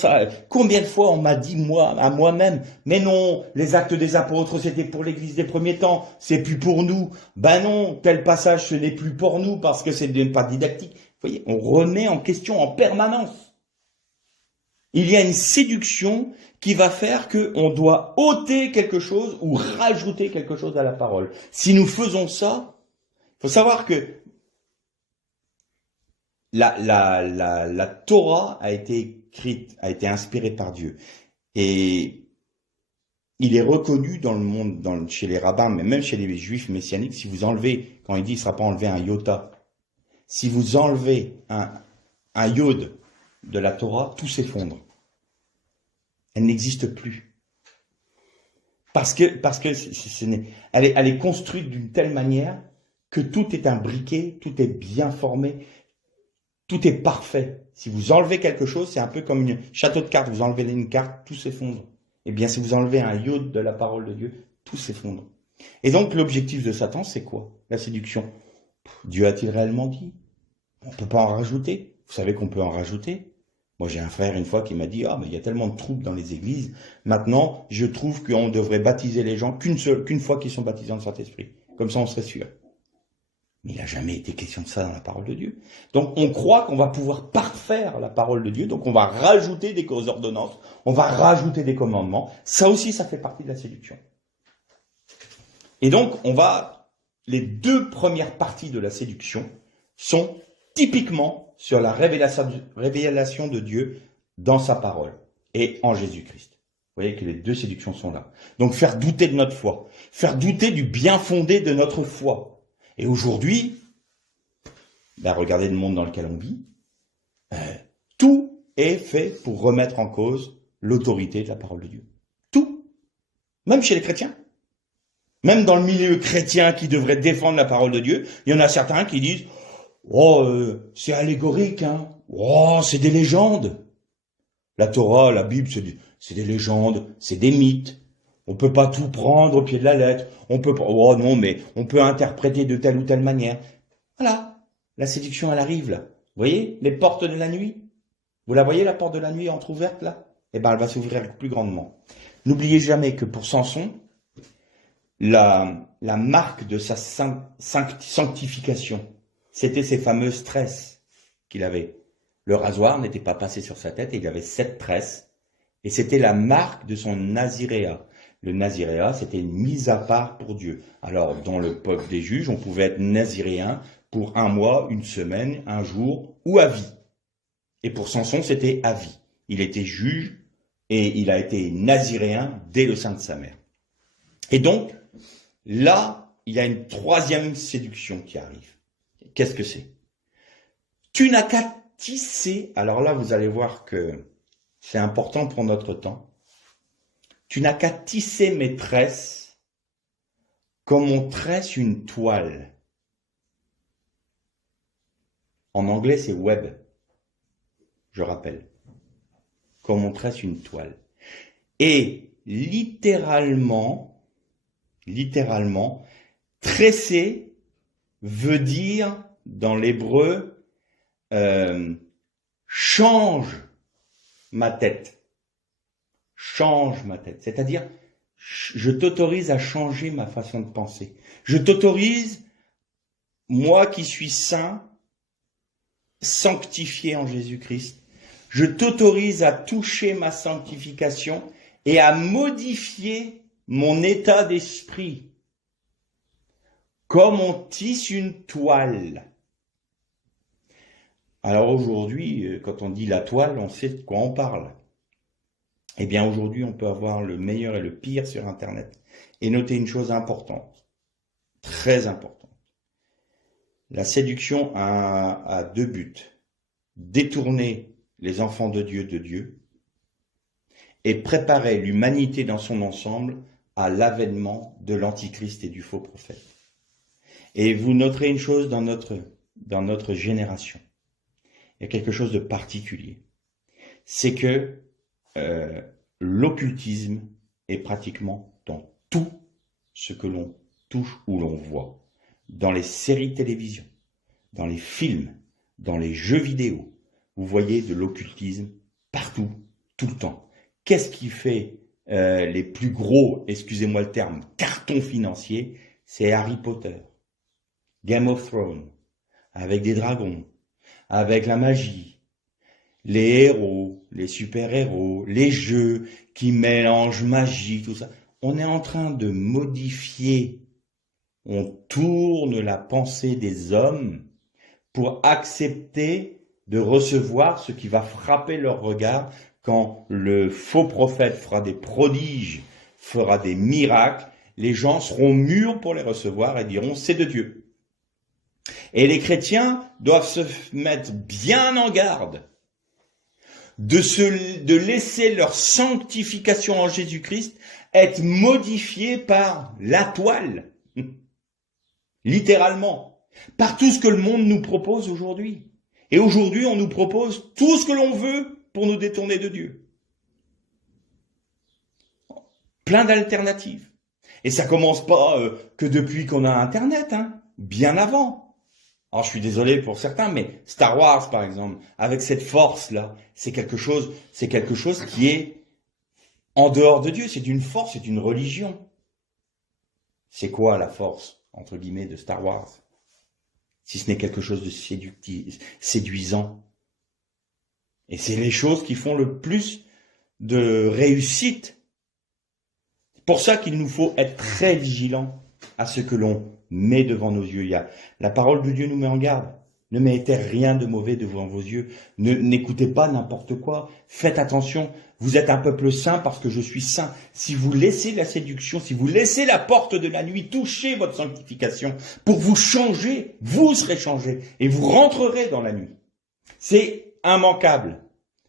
combien de fois on m'a dit, à moi-même, mais non, les actes des apôtres, c'était pour l'église des premiers temps, c'est plus pour nous. Ben non, tel passage, ce n'est plus pour nous, parce que c'est pas didactique. Vous voyez, on remet en question en permanence. Il y a une séduction qui va faire qu'on doit ôter quelque chose ou rajouter quelque chose à la parole. Si nous faisons ça, il faut savoir que la Torah a été écrite, a été inspirée par Dieu. Et il est reconnu dans le monde, chez les rabbins, mais même chez les juifs messianiques, si vous enlevez, quand il dit il ne sera pas enlevé un iota, si vous enlevez un yod de la Torah, tout s'effondre. Elle n'existe plus. Parce que elle est construite d'une telle manière que tout est imbriqué, tout est bien formé, tout est parfait. Si vous enlevez quelque chose, c'est un peu comme un château de cartes. Vous enlevez une carte, tout s'effondre. Eh bien, si vous enlevez un iode de la parole de Dieu, tout s'effondre. Et donc, l'objectif de Satan, c'est quoi? La séduction. Dieu a-t-il réellement dit? On ne peut pas en rajouter. Vous savez qu'on peut en rajouter. Moi, j'ai un frère une fois qui m'a dit, mais il y a tellement de troubles dans les églises. Maintenant, je trouve qu'on devrait baptiser les gens qu'une fois qu'ils sont baptisés dans le Saint-Esprit. Comme ça, on serait sûr. Mais il n'a jamais été question de ça dans la parole de Dieu. Donc, on croit qu'on va pouvoir parfaire la parole de Dieu. Donc, on va rajouter des ordonnances. On va rajouter des commandements. Ça aussi, ça fait partie de la séduction. Et donc, les deux premières parties de la séduction sont typiquement sur la révélation de Dieu dans sa parole et en Jésus-Christ. Vous voyez que les deux séductions sont là. Donc, faire douter de notre foi. Faire douter du bien fondé de notre foi. Et aujourd'hui, regardez le monde dans lequel on vit, tout est fait pour remettre en cause l'autorité de la parole de Dieu. Tout. Même chez les chrétiens. Même dans le milieu chrétien qui devrait défendre la parole de Dieu, il y en a certains qui disent « Oh, c'est allégorique, hein. Oh, c'est des légendes. » La Torah, la Bible, c'est des légendes, c'est des mythes. On peut pas tout prendre au pied de la lettre. On peut pas, oh non, mais on peut interpréter de telle ou telle manière. Voilà. La séduction, elle arrive, là. Vous voyez, les portes de la nuit? Vous la voyez, la porte de la nuit entrouverte, là? Eh ben, elle va s'ouvrir plus grandement. N'oubliez jamais que pour Samson, la marque de sa sanctification, c'était ces fameuses tresses qu'il avait. Le rasoir n'était pas passé sur sa tête et il avait 7 tresses. Et c'était la marque de son naziréat. Le naziréat, c'était une mise à part pour Dieu. Alors, dans le peuple des juges, on pouvait être naziréen pour 1 mois, 1 semaine, 1 jour ou à vie. Et pour Samson, c'était à vie. Il était juge et il a été naziréen dès le sein de sa mère. Et donc, là, il y a une 3e séduction qui arrive. Qu'est-ce que c'est? Tu n'as qu'à tisser, alors là, vous allez voir que c'est important pour notre temps. Tu n'as qu'à tisser mes tresses comme on tresse une toile. En anglais, c'est web. Je rappelle. Comme on tresse une toile. Et littéralement, tresser veut dire, dans l'hébreu, change ma tête. Change ma tête. C'est-à-dire, je t'autorise à changer ma façon de penser. Je t'autorise, moi qui suis saint, sanctifié en Jésus-Christ, je t'autorise à toucher ma sanctification et à modifier mon état d'esprit. Comme on tisse une toile. Alors aujourd'hui, quand on dit la toile, on sait de quoi on parle. Eh bien aujourd'hui, on peut avoir le meilleur et le pire sur Internet. Et notez une chose importante, très importante. La séduction a 2 buts. Détourner les enfants de Dieu et préparer l'humanité dans son ensemble à l'avènement de l'Antichrist et du faux prophète. Et vous noterez une chose dans notre génération. Il y a quelque chose de particulier. C'est que l'occultisme est pratiquement dans tout ce que l'on touche ou l'on voit. Dans les séries de télévision, dans les films, dans les jeux vidéo. Vous voyez de l'occultisme partout, tout le temps. Qu'est-ce qui fait les plus gros, excusez-moi le terme, cartons financiers? C'est Harry Potter, Game of Thrones, avec des dragons, avec la magie, les héros, les super-héros, les jeux qui mélangent magie, tout ça. On est en train de modifier, on tourne la pensée des hommes pour accepter de recevoir ce qui va frapper leur regard quand le faux prophète fera des prodiges, fera des miracles. Les gens seront mûrs pour les recevoir et diront c'est de Dieu. Et les chrétiens doivent se mettre bien en garde de laisser leur sanctification en Jésus-Christ être modifiée par la toile, littéralement, par tout ce que le monde nous propose aujourd'hui. Et aujourd'hui, on nous propose tout ce que l'on veut pour nous détourner de Dieu. Plein d'alternatives. Et ça commence pas que depuis qu'on a Internet, hein, bien avant. Alors je suis désolé pour certains, mais Star Wars par exemple, avec cette force-là, c'est quelque chose qui est en dehors de Dieu. C'est une force, c'est une religion. C'est quoi la force, entre guillemets, de Star Wars? Si ce n'est quelque chose de séduisant. Et c'est les choses qui font le plus de réussite. C'est pour ça qu'il nous faut être très vigilants à ce que l'on met devant nos yeux. La parole de Dieu nous met en garde. Ne mettez rien de mauvais devant vos yeux. N'écoutez pas n'importe quoi. Faites attention. Vous êtes un peuple saint parce que je suis saint. Si vous laissez la séduction, si vous laissez la porte de la nuit toucher votre sanctification pour vous changer, vous serez changés et vous rentrerez dans la nuit. C'est immanquable.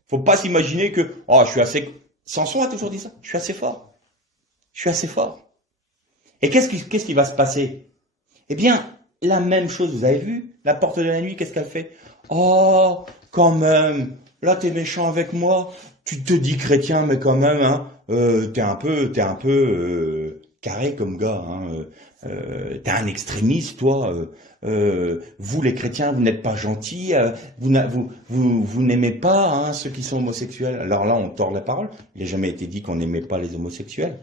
Faut pas s'imaginer que, oh, je suis assez, Samson a toujours dit ça. Je suis assez fort. Je suis assez fort. Et qu'est-ce qui va se passer? Eh bien, la même chose, vous avez vu, la porte de la nuit, qu'est-ce qu'elle fait? Oh, quand même, là t'es méchant avec moi, tu te dis chrétien, mais quand même, hein, t'es un peu carré comme gars, hein, t'es un extrémiste, toi. Vous les chrétiens, vous n'êtes pas gentils, vous n'aimez pas hein, ceux qui sont homosexuels. Alors là, on tord la parole. Il n'a jamais été dit qu'on n'aimait pas les homosexuels.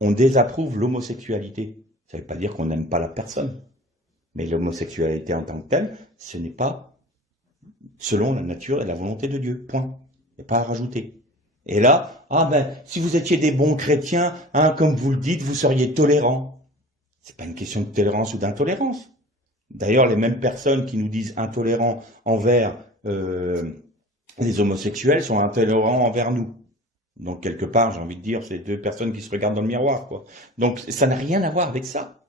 On désapprouve l'homosexualité. Ça ne veut pas dire qu'on n'aime pas la personne. Mais l'homosexualité en tant que telle, ce n'est pas selon la nature et la volonté de Dieu. Point. Il n'y a pas à rajouter. Et là, ah ben, si vous étiez des bons chrétiens, hein, comme vous le dites, vous seriez tolérants. C'est pas une question de tolérance ou d'intolérance. D'ailleurs, les mêmes personnes qui nous disent intolérants envers les homosexuels sont intolérants envers nous. Donc, quelque part, j'ai envie de dire, c'est deux personnes qui se regardent dans le miroir, quoi. Donc, ça n'a rien à voir avec ça.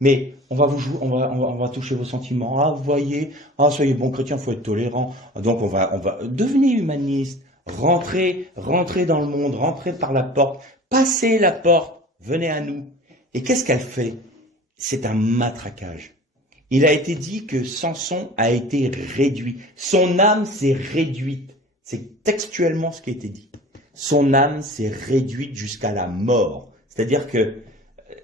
Mais on va vous jouer, on va toucher vos sentiments. Ah, vous voyez, ah, soyez bons chrétiens, faut être tolérants. Donc, on va devenir humaniste, rentrer dans le monde, rentrer par la porte, passez la porte, venez à nous. Et qu'est-ce qu'elle fait? C'est un matraquage. Il a été dit que Samson a été réduit. Son âme s'est réduite. C'est textuellement ce qui a été dit. Son âme s'est réduite jusqu'à la mort. C'est-à-dire que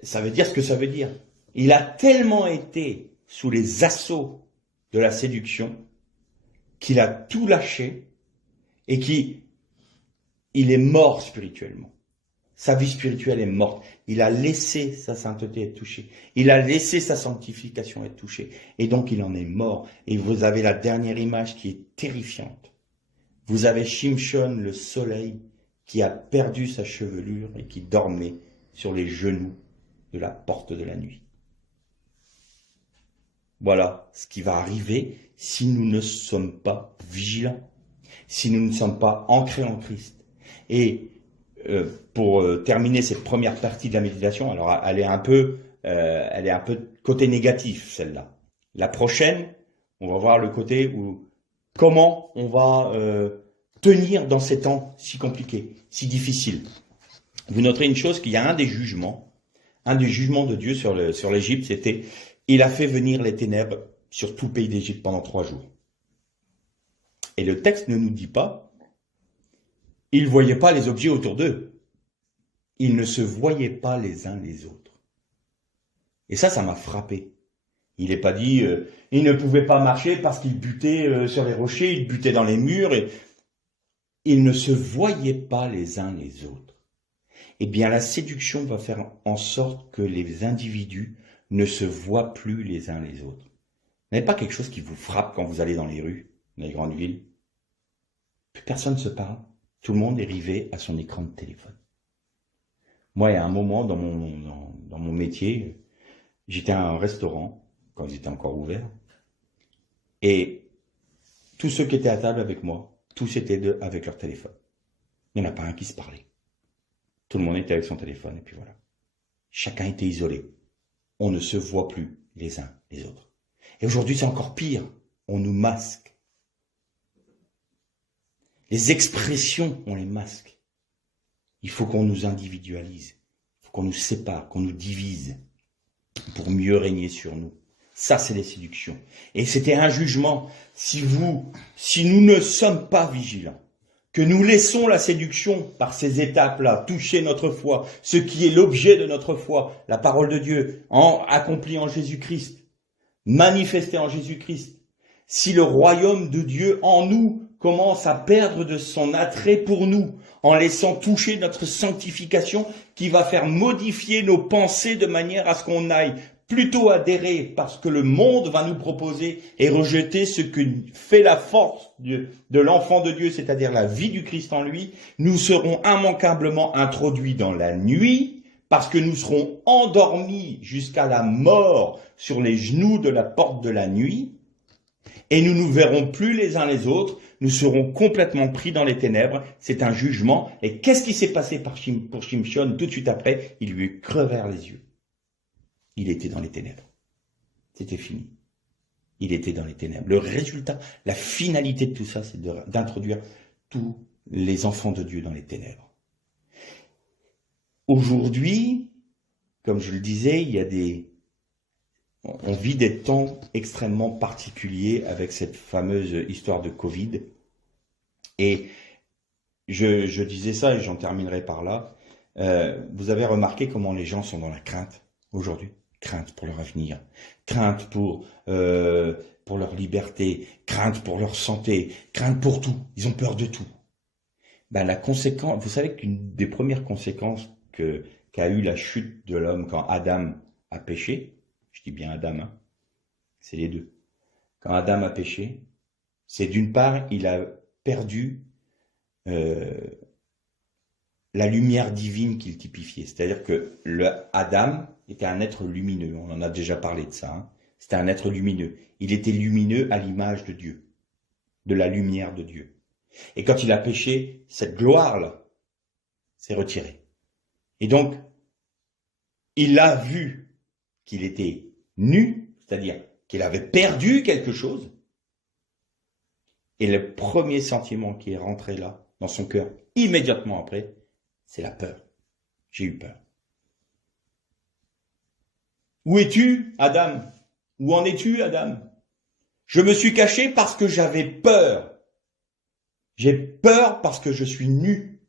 ça veut dire ce que ça veut dire. Il a tellement été sous les assauts de la séduction qu'il a tout lâché et qu'il est mort spirituellement. Sa vie spirituelle est morte. Il a laissé sa sainteté être touchée. Il a laissé sa sanctification être touchée. Et donc il en est mort. Et vous avez la dernière image qui est terrifiante. Vous avez Shimshon, le soleil, qui a perdu sa chevelure et qui dormait sur les genoux de la porte de la nuit. Voilà ce qui va arriver si nous ne sommes pas vigilants, si nous ne sommes pas ancrés en Christ. Et pour terminer cette première partie de la méditation, alors elle est un peu côté négatif celle-là. La prochaine, on va voir le côté où comment on va tenir dans ces temps si compliqués, si difficiles. Vous noterez une chose, qu'il y a un des jugements de Dieu sur l'Égypte, c'était il a fait venir les ténèbres sur tout le pays d'Égypte pendant 3 jours. Et le texte ne nous dit pas, ils ne voyaient pas les objets autour d'eux. Ils ne se voyaient pas les uns les autres. Et ça m'a frappé. Il n'est pas dit, ils ne pouvaient pas marcher parce qu'ils butaient sur les rochers, ils butaient dans les murs. Et ils ne se voyaient pas les uns les autres. Eh bien, la séduction va faire en sorte que les individus ne se voient plus les uns les autres. Vous n'avez pas quelque chose qui vous frappe quand vous allez dans les rues, dans les grandes villes? Plus personne ne se parle. Tout le monde est rivé à son écran de téléphone. Moi, il y a un moment dans mon métier, j'étais à un restaurant, quand ils étaient encore ouverts, et tous ceux qui étaient à table avec moi, tous étaient avec leur téléphone. Il n'y en a pas un qui se parlait. Tout le monde était avec son téléphone, et puis voilà. Chacun était isolé. On ne se voit plus les uns les autres. Et aujourd'hui, c'est encore pire. On nous masque. Les expressions, on les masque. Il faut qu'on nous individualise. Il faut qu'on nous sépare, qu'on nous divise pour mieux régner sur nous. Ça, c'est les séductions. Et c'était un jugement. Si nous ne sommes pas vigilants, que nous laissons la séduction par ces étapes-là toucher notre foi, ce qui est l'objet de notre foi, la parole de Dieu, accomplie en Jésus-Christ, manifestée en Jésus-Christ, si le royaume de Dieu en nous commence à perdre de son attrait pour nous, en laissant toucher notre sanctification qui va faire modifier nos pensées de manière à ce qu'on aille plutôt adhérer parce que le monde va nous proposer et rejeter ce que fait la force de l'enfant de Dieu, c'est-à-dire la vie du Christ en lui, nous serons immanquablement introduits dans la nuit parce que nous serons endormis jusqu'à la mort sur les genoux de la porte de la nuit Et nous ne nous verrons plus les uns les autres, nous serons complètement pris dans les ténèbres, c'est un jugement. Et qu'est-ce qui s'est passé pour Shimshon tout de suite après? Il lui crevèrent les yeux. Il était dans les ténèbres. C'était fini. Il était dans les ténèbres. Le résultat, la finalité de tout ça, c'est d'introduire tous les enfants de Dieu dans les ténèbres. Aujourd'hui, comme je le disais, on vit des temps extrêmement particuliers avec cette fameuse histoire de Covid. Et je disais ça et j'en terminerai par là. Vous avez remarqué comment les gens sont dans la crainte aujourd'hui? Crainte pour leur avenir, crainte pour leur liberté, crainte pour leur santé, crainte pour tout. Ils ont peur de tout. La conséquence, vous savez qu'une des premières conséquences qu'a eu la chute de l'homme quand Adam a péché, je dis bien Adam, hein, c'est les deux. Quand Adam a péché, c'est d'une part, il a perdu la lumière divine qu'il typifiait. C'est-à-dire que Adam était un être lumineux, on en a déjà parlé de ça. Hein. C'était un être lumineux. Il était lumineux à l'image de Dieu, de la lumière de Dieu. Et quand il a péché, cette gloire-là s'est retirée. Et donc, il a vu qu'il était nu, c'est-à-dire qu'il avait perdu quelque chose. Et le premier sentiment qui est rentré là, dans son cœur, immédiatement après, c'est la peur. J'ai eu peur. Où es-tu, Adam? Où en es-tu, Adam? Je me suis caché parce que j'avais peur. J'ai peur parce que je suis nu.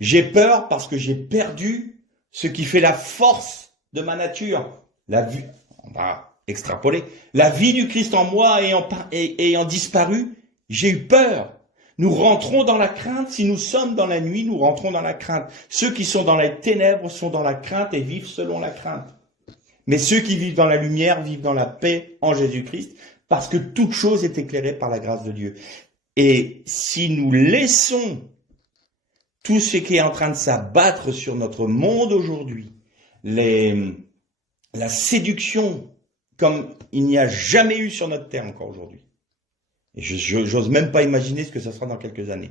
J'ai peur parce que j'ai perdu ce qui fait la force de ma nature. La vie, on va extrapoler. La vie du Christ en moi ayant disparu, j'ai eu peur. Nous rentrons dans la crainte. Si nous sommes dans la nuit, nous rentrons dans la crainte. Ceux qui sont dans les ténèbres sont dans la crainte et vivent selon la crainte. Mais ceux qui vivent dans la lumière vivent dans la paix en Jésus-Christ, parce que toute chose est éclairée par la grâce de Dieu. Et si nous laissons tout ce qui est en train de s'abattre sur notre monde aujourd'hui, la séduction comme il n'y a jamais eu sur notre terre encore aujourd'hui. Et j'ose même pas imaginer ce que ça sera dans quelques années.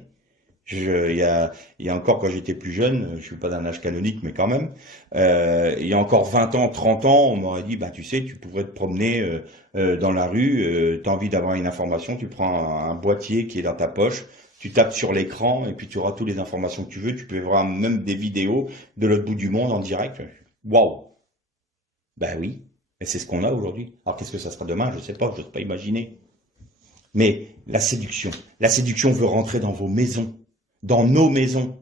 Il y a encore, quand j'étais plus jeune, je suis pas d'un âge canonique, mais quand même, il y a encore 20 ans, 30 ans, on m'aurait dit, tu sais, tu pourrais te promener dans la rue, tu as envie d'avoir une information, tu prends un boîtier qui est dans ta poche, tu tapes sur l'écran et puis tu auras toutes les informations que tu veux, tu peux voir même des vidéos de l'autre bout du monde en direct. Waouh! Oui, mais c'est ce qu'on a aujourd'hui. Alors qu'est-ce que ça sera demain? Je sais pas, je n'ose pas imaginer. Mais la séduction veut rentrer dans vos maisons, dans nos maisons.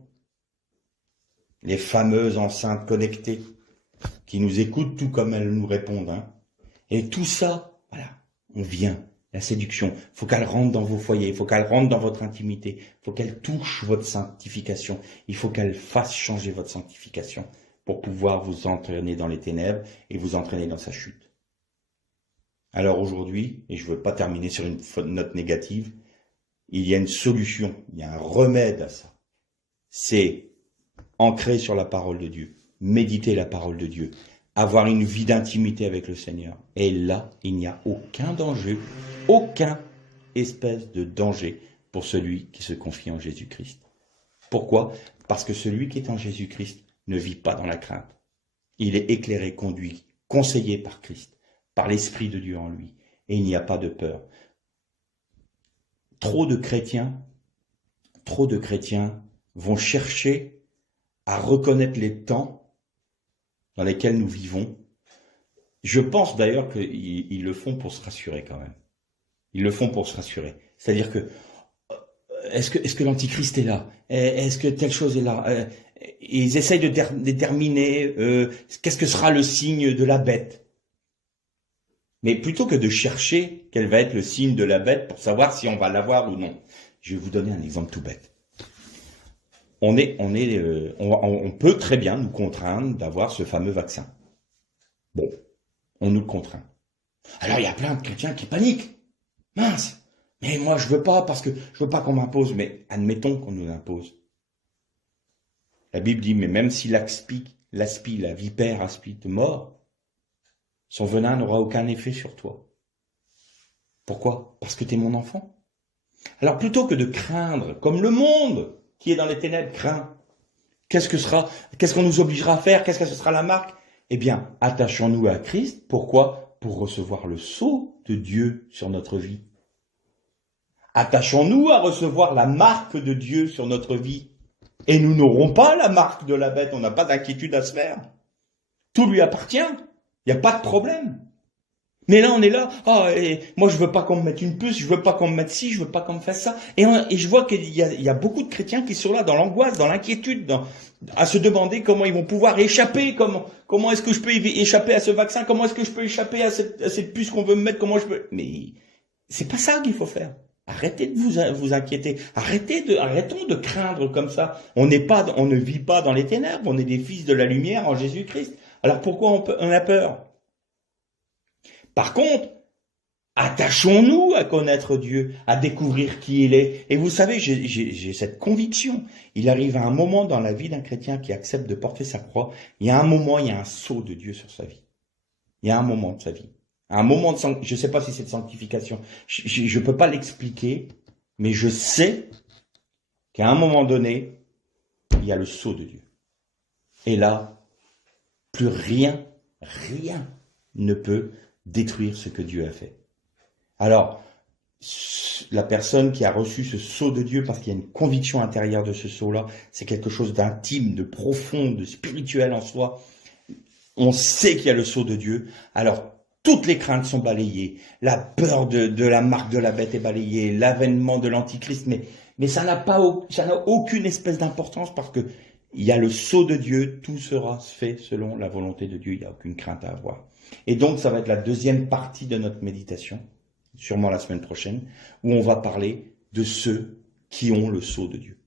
Les fameuses enceintes connectées qui nous écoutent tout comme elles nous répondent. Hein. Et tout ça, voilà, on vient. La séduction, il faut qu'elle rentre dans vos foyers, il faut qu'elle rentre dans votre intimité, il faut qu'elle touche votre sanctification, il faut qu'elle fasse changer votre sanctification pour pouvoir vous entraîner dans les ténèbres et vous entraîner dans sa chute. Alors aujourd'hui, et je ne veux pas terminer sur une note négative, il y a une solution, il y a un remède à ça. C'est ancrer sur la parole de Dieu, méditer la parole de Dieu, avoir une vie d'intimité avec le Seigneur. Et là, il n'y a aucun danger, aucun espèce de danger pour celui qui se confie en Jésus-Christ. Pourquoi? Parce que celui qui est en Jésus-Christ ne vit pas dans la crainte. Il est éclairé, conduit, conseillé par Christ, par l'Esprit de Dieu en lui. Et il n'y a pas de peur. Trop de chrétiens vont chercher à reconnaître les temps dans lesquels nous vivons. Je pense d'ailleurs qu'ils le font pour se rassurer quand même. Ils le font pour se rassurer. C'est-à-dire que, est-ce que l'Antichrist est là? Est-ce que telle chose est là? Ils essayent de déterminer qu'est-ce que sera le signe de la bête. Mais plutôt que de chercher quel va être le signe de la bête pour savoir si on va l'avoir ou non. Je vais vous donner un exemple tout bête. On peut très bien nous contraindre d'avoir ce fameux vaccin. Bon, on nous le contraint. Alors il y a plein de chrétiens qui paniquent. Mince, mais moi je veux pas parce que je veux pas qu'on m'impose. Mais admettons qu'on nous l'impose. La Bible dit, mais même si l'aspi, la vipère aspie de mort, son venin n'aura aucun effet sur toi. Pourquoi? Parce que tu es mon enfant. Alors plutôt que de craindre, comme le monde qui est dans les ténèbres craint, qu'est-ce qu'on nous obligera à faire? Qu'est-ce que ce sera la marque? Eh bien, attachons-nous à Christ. Pourquoi? Pour recevoir le sceau de Dieu sur notre vie. Attachons-nous à recevoir la marque de Dieu sur notre vie. Et nous n'aurons pas la marque de la bête, on n'a pas d'inquiétude à se faire. Tout lui appartient, il n'y a pas de problème. Mais là, on est là, et moi je veux pas qu'on me mette une puce, je veux pas qu'on me mette ci, je veux pas qu'on me fasse ça. Et je vois qu'il y a beaucoup de chrétiens qui sont là dans l'angoisse, dans l'inquiétude, à se demander comment ils vont pouvoir échapper, comment est-ce que je peux échapper à ce vaccin, comment est-ce que je peux échapper à cette puce qu'on veut me mettre, comment je peux... Mais c'est pas ça qu'il faut faire. Arrêtez de vous inquiéter. Arrêtons de craindre comme ça. On ne vit pas dans les ténèbres. On est des fils de la lumière en Jésus-Christ. Alors pourquoi on a peur? Par contre, attachons-nous à connaître Dieu, à découvrir qui il est. Et vous savez, j'ai cette conviction. Il arrive à un moment dans la vie d'un chrétien qui accepte de porter sa croix. Il y a un sceau de Dieu sur sa vie. Il y a un moment de sa vie. Un moment de je ne sais pas si c'est de sanctification, je ne peux pas l'expliquer, mais je sais qu'à un moment donné, il y a le sceau de Dieu. Et là, plus rien ne peut détruire ce que Dieu a fait. Alors, la personne qui a reçu ce sceau de Dieu, parce qu'il y a une conviction intérieure de ce sceau-là, c'est quelque chose d'intime, de profond, de spirituel en soi. On sait qu'il y a le sceau de Dieu. Alors, toutes les craintes sont balayées. La peur de la marque de la bête est balayée. L'avènement de l'antichrist. Mais ça n'a aucune espèce d'importance parce que il y a le sceau de Dieu. Tout sera fait selon la volonté de Dieu. Il n'y a aucune crainte à avoir. Et donc, ça va être la deuxième partie de notre méditation, sûrement la semaine prochaine, où on va parler de ceux qui ont le sceau de Dieu.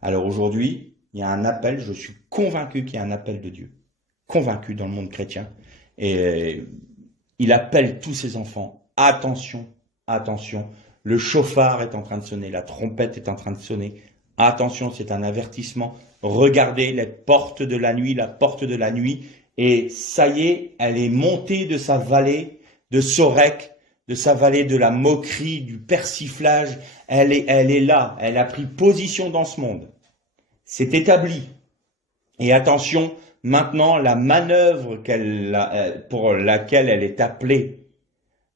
Alors aujourd'hui, il y a un appel. Je suis convaincu qu'il y a un appel de Dieu. Convaincu dans le monde chrétien. Et il appelle tous ses enfants. Attention, attention. Le chauffard est en train de sonner. La trompette est en train de sonner. Attention, c'est un avertissement. Regardez les portes de la nuit, la porte de la nuit. Et ça y est, elle est montée de sa vallée de Sorek, de sa vallée de la moquerie, du persiflage. Elle est là. Elle a pris position dans ce monde. C'est établi. Et attention, maintenant, la manœuvre pour laquelle elle est appelée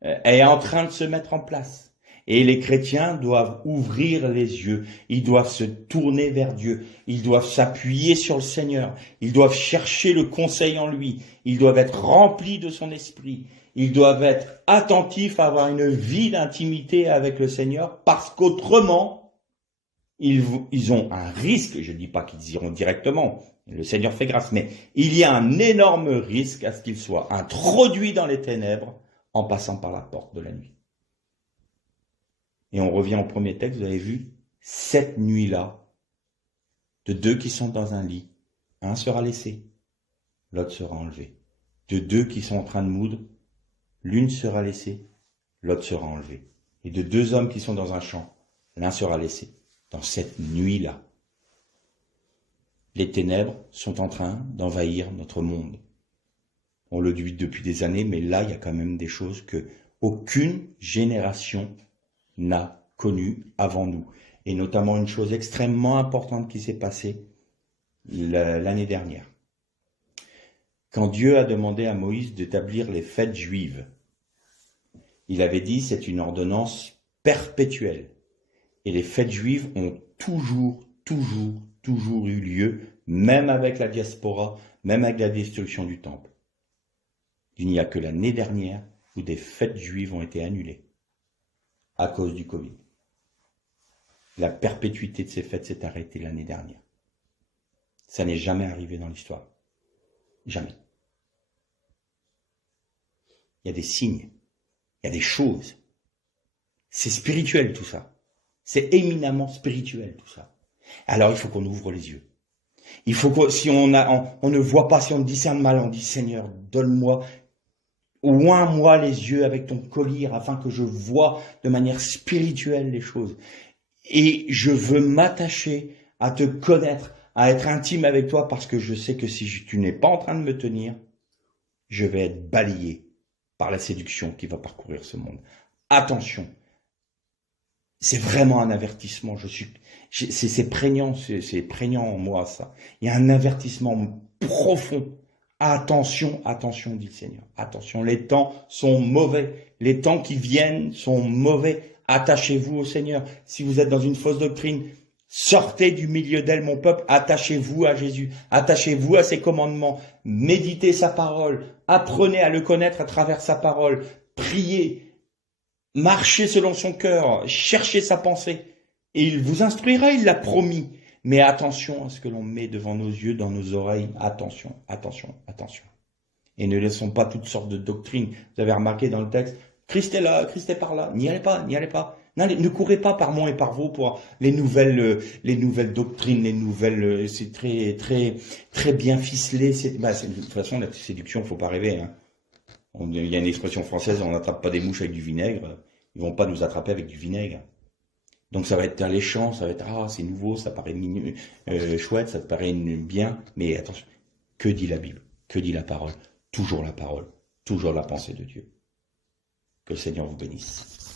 est en train de se mettre en place. Et les chrétiens doivent ouvrir les yeux, ils doivent se tourner vers Dieu, ils doivent s'appuyer sur le Seigneur, ils doivent chercher le conseil en lui, ils doivent être remplis de son esprit, ils doivent être attentifs à avoir une vie d'intimité avec le Seigneur, parce qu'autrement, ils ont un risque, je ne dis pas qu'ils iront directement, le Seigneur fait grâce, mais il y a un énorme risque à ce qu'ils soient introduits dans les ténèbres en passant par la porte de la nuit. Et on revient au premier texte, vous avez vu, cette nuit-là, de deux qui sont dans un lit, un sera laissé, l'autre sera enlevé. De deux qui sont en train de moudre, l'une sera laissée, l'autre sera enlevée. Et de deux hommes qui sont dans un champ, l'un sera laissé. Dans cette nuit-là, les ténèbres sont en train d'envahir notre monde. On le dit depuis des années, mais là, il y a quand même des choses que aucune génération n'a connues avant nous. Et notamment une chose extrêmement importante qui s'est passée l'année dernière. Quand Dieu a demandé à Moïse d'établir les fêtes juives, il avait dit c'est une ordonnance perpétuelle. Et les fêtes juives ont toujours eu lieu, même avec la diaspora, même avec la destruction du temple. Il n'y a que l'année dernière où des fêtes juives ont été annulées à cause du Covid. La perpétuité de ces fêtes s'est arrêtée l'année dernière. Ça n'est jamais arrivé dans l'histoire. Jamais. Il y a des signes, il y a des choses. C'est spirituel tout ça. C'est éminemment spirituel tout ça. Alors il faut qu'on ouvre les yeux. Il faut que si on ne voit pas, si on discerne mal, on dit Seigneur, donne-moi, oins-moi les yeux avec ton collier afin que je vois de manière spirituelle les choses. Et je veux m'attacher à te connaître, à être intime avec toi parce que je sais que si tu n'es pas en train de me tenir, je vais être balayé par la séduction qui va parcourir ce monde. attention. C'est vraiment un avertissement. C'est prégnant, c'est prégnant en moi ça. Il y a un avertissement profond. Attention, attention, dit le Seigneur. Attention, les temps sont mauvais. Les temps qui viennent sont mauvais. Attachez-vous au Seigneur. Si vous êtes dans une fausse doctrine, sortez du milieu d'elle, mon peuple. Attachez-vous à Jésus. Attachez-vous à ses commandements. Méditez sa parole. Apprenez à le connaître à travers sa parole. Priez. Marchez selon son cœur, cherchez sa pensée, et il vous instruira, il l'a promis. Mais attention à ce que l'on met devant nos yeux, dans nos oreilles. Attention, attention, attention. Et ne laissons pas toutes sortes de doctrines. Vous avez remarqué dans le texte, Christ est là, Christ est par là. N'y allez pas, n'y allez pas. Ne courez pas par moi et par vous pour les nouvelles doctrines, les nouvelles. C'est très, très, très bien ficelé. De toute façon, la séduction, faut pas rêver. Hein. Il y a une expression française, on n'attrape pas des mouches avec du vinaigre, ils vont pas nous attraper avec du vinaigre. Donc ça va être alléchant, ça va être c'est nouveau, ça paraît chouette, ça paraît bien, mais attention, que dit la Bible? Que dit la parole? Toujours la pensée de Dieu. Que le Seigneur vous bénisse.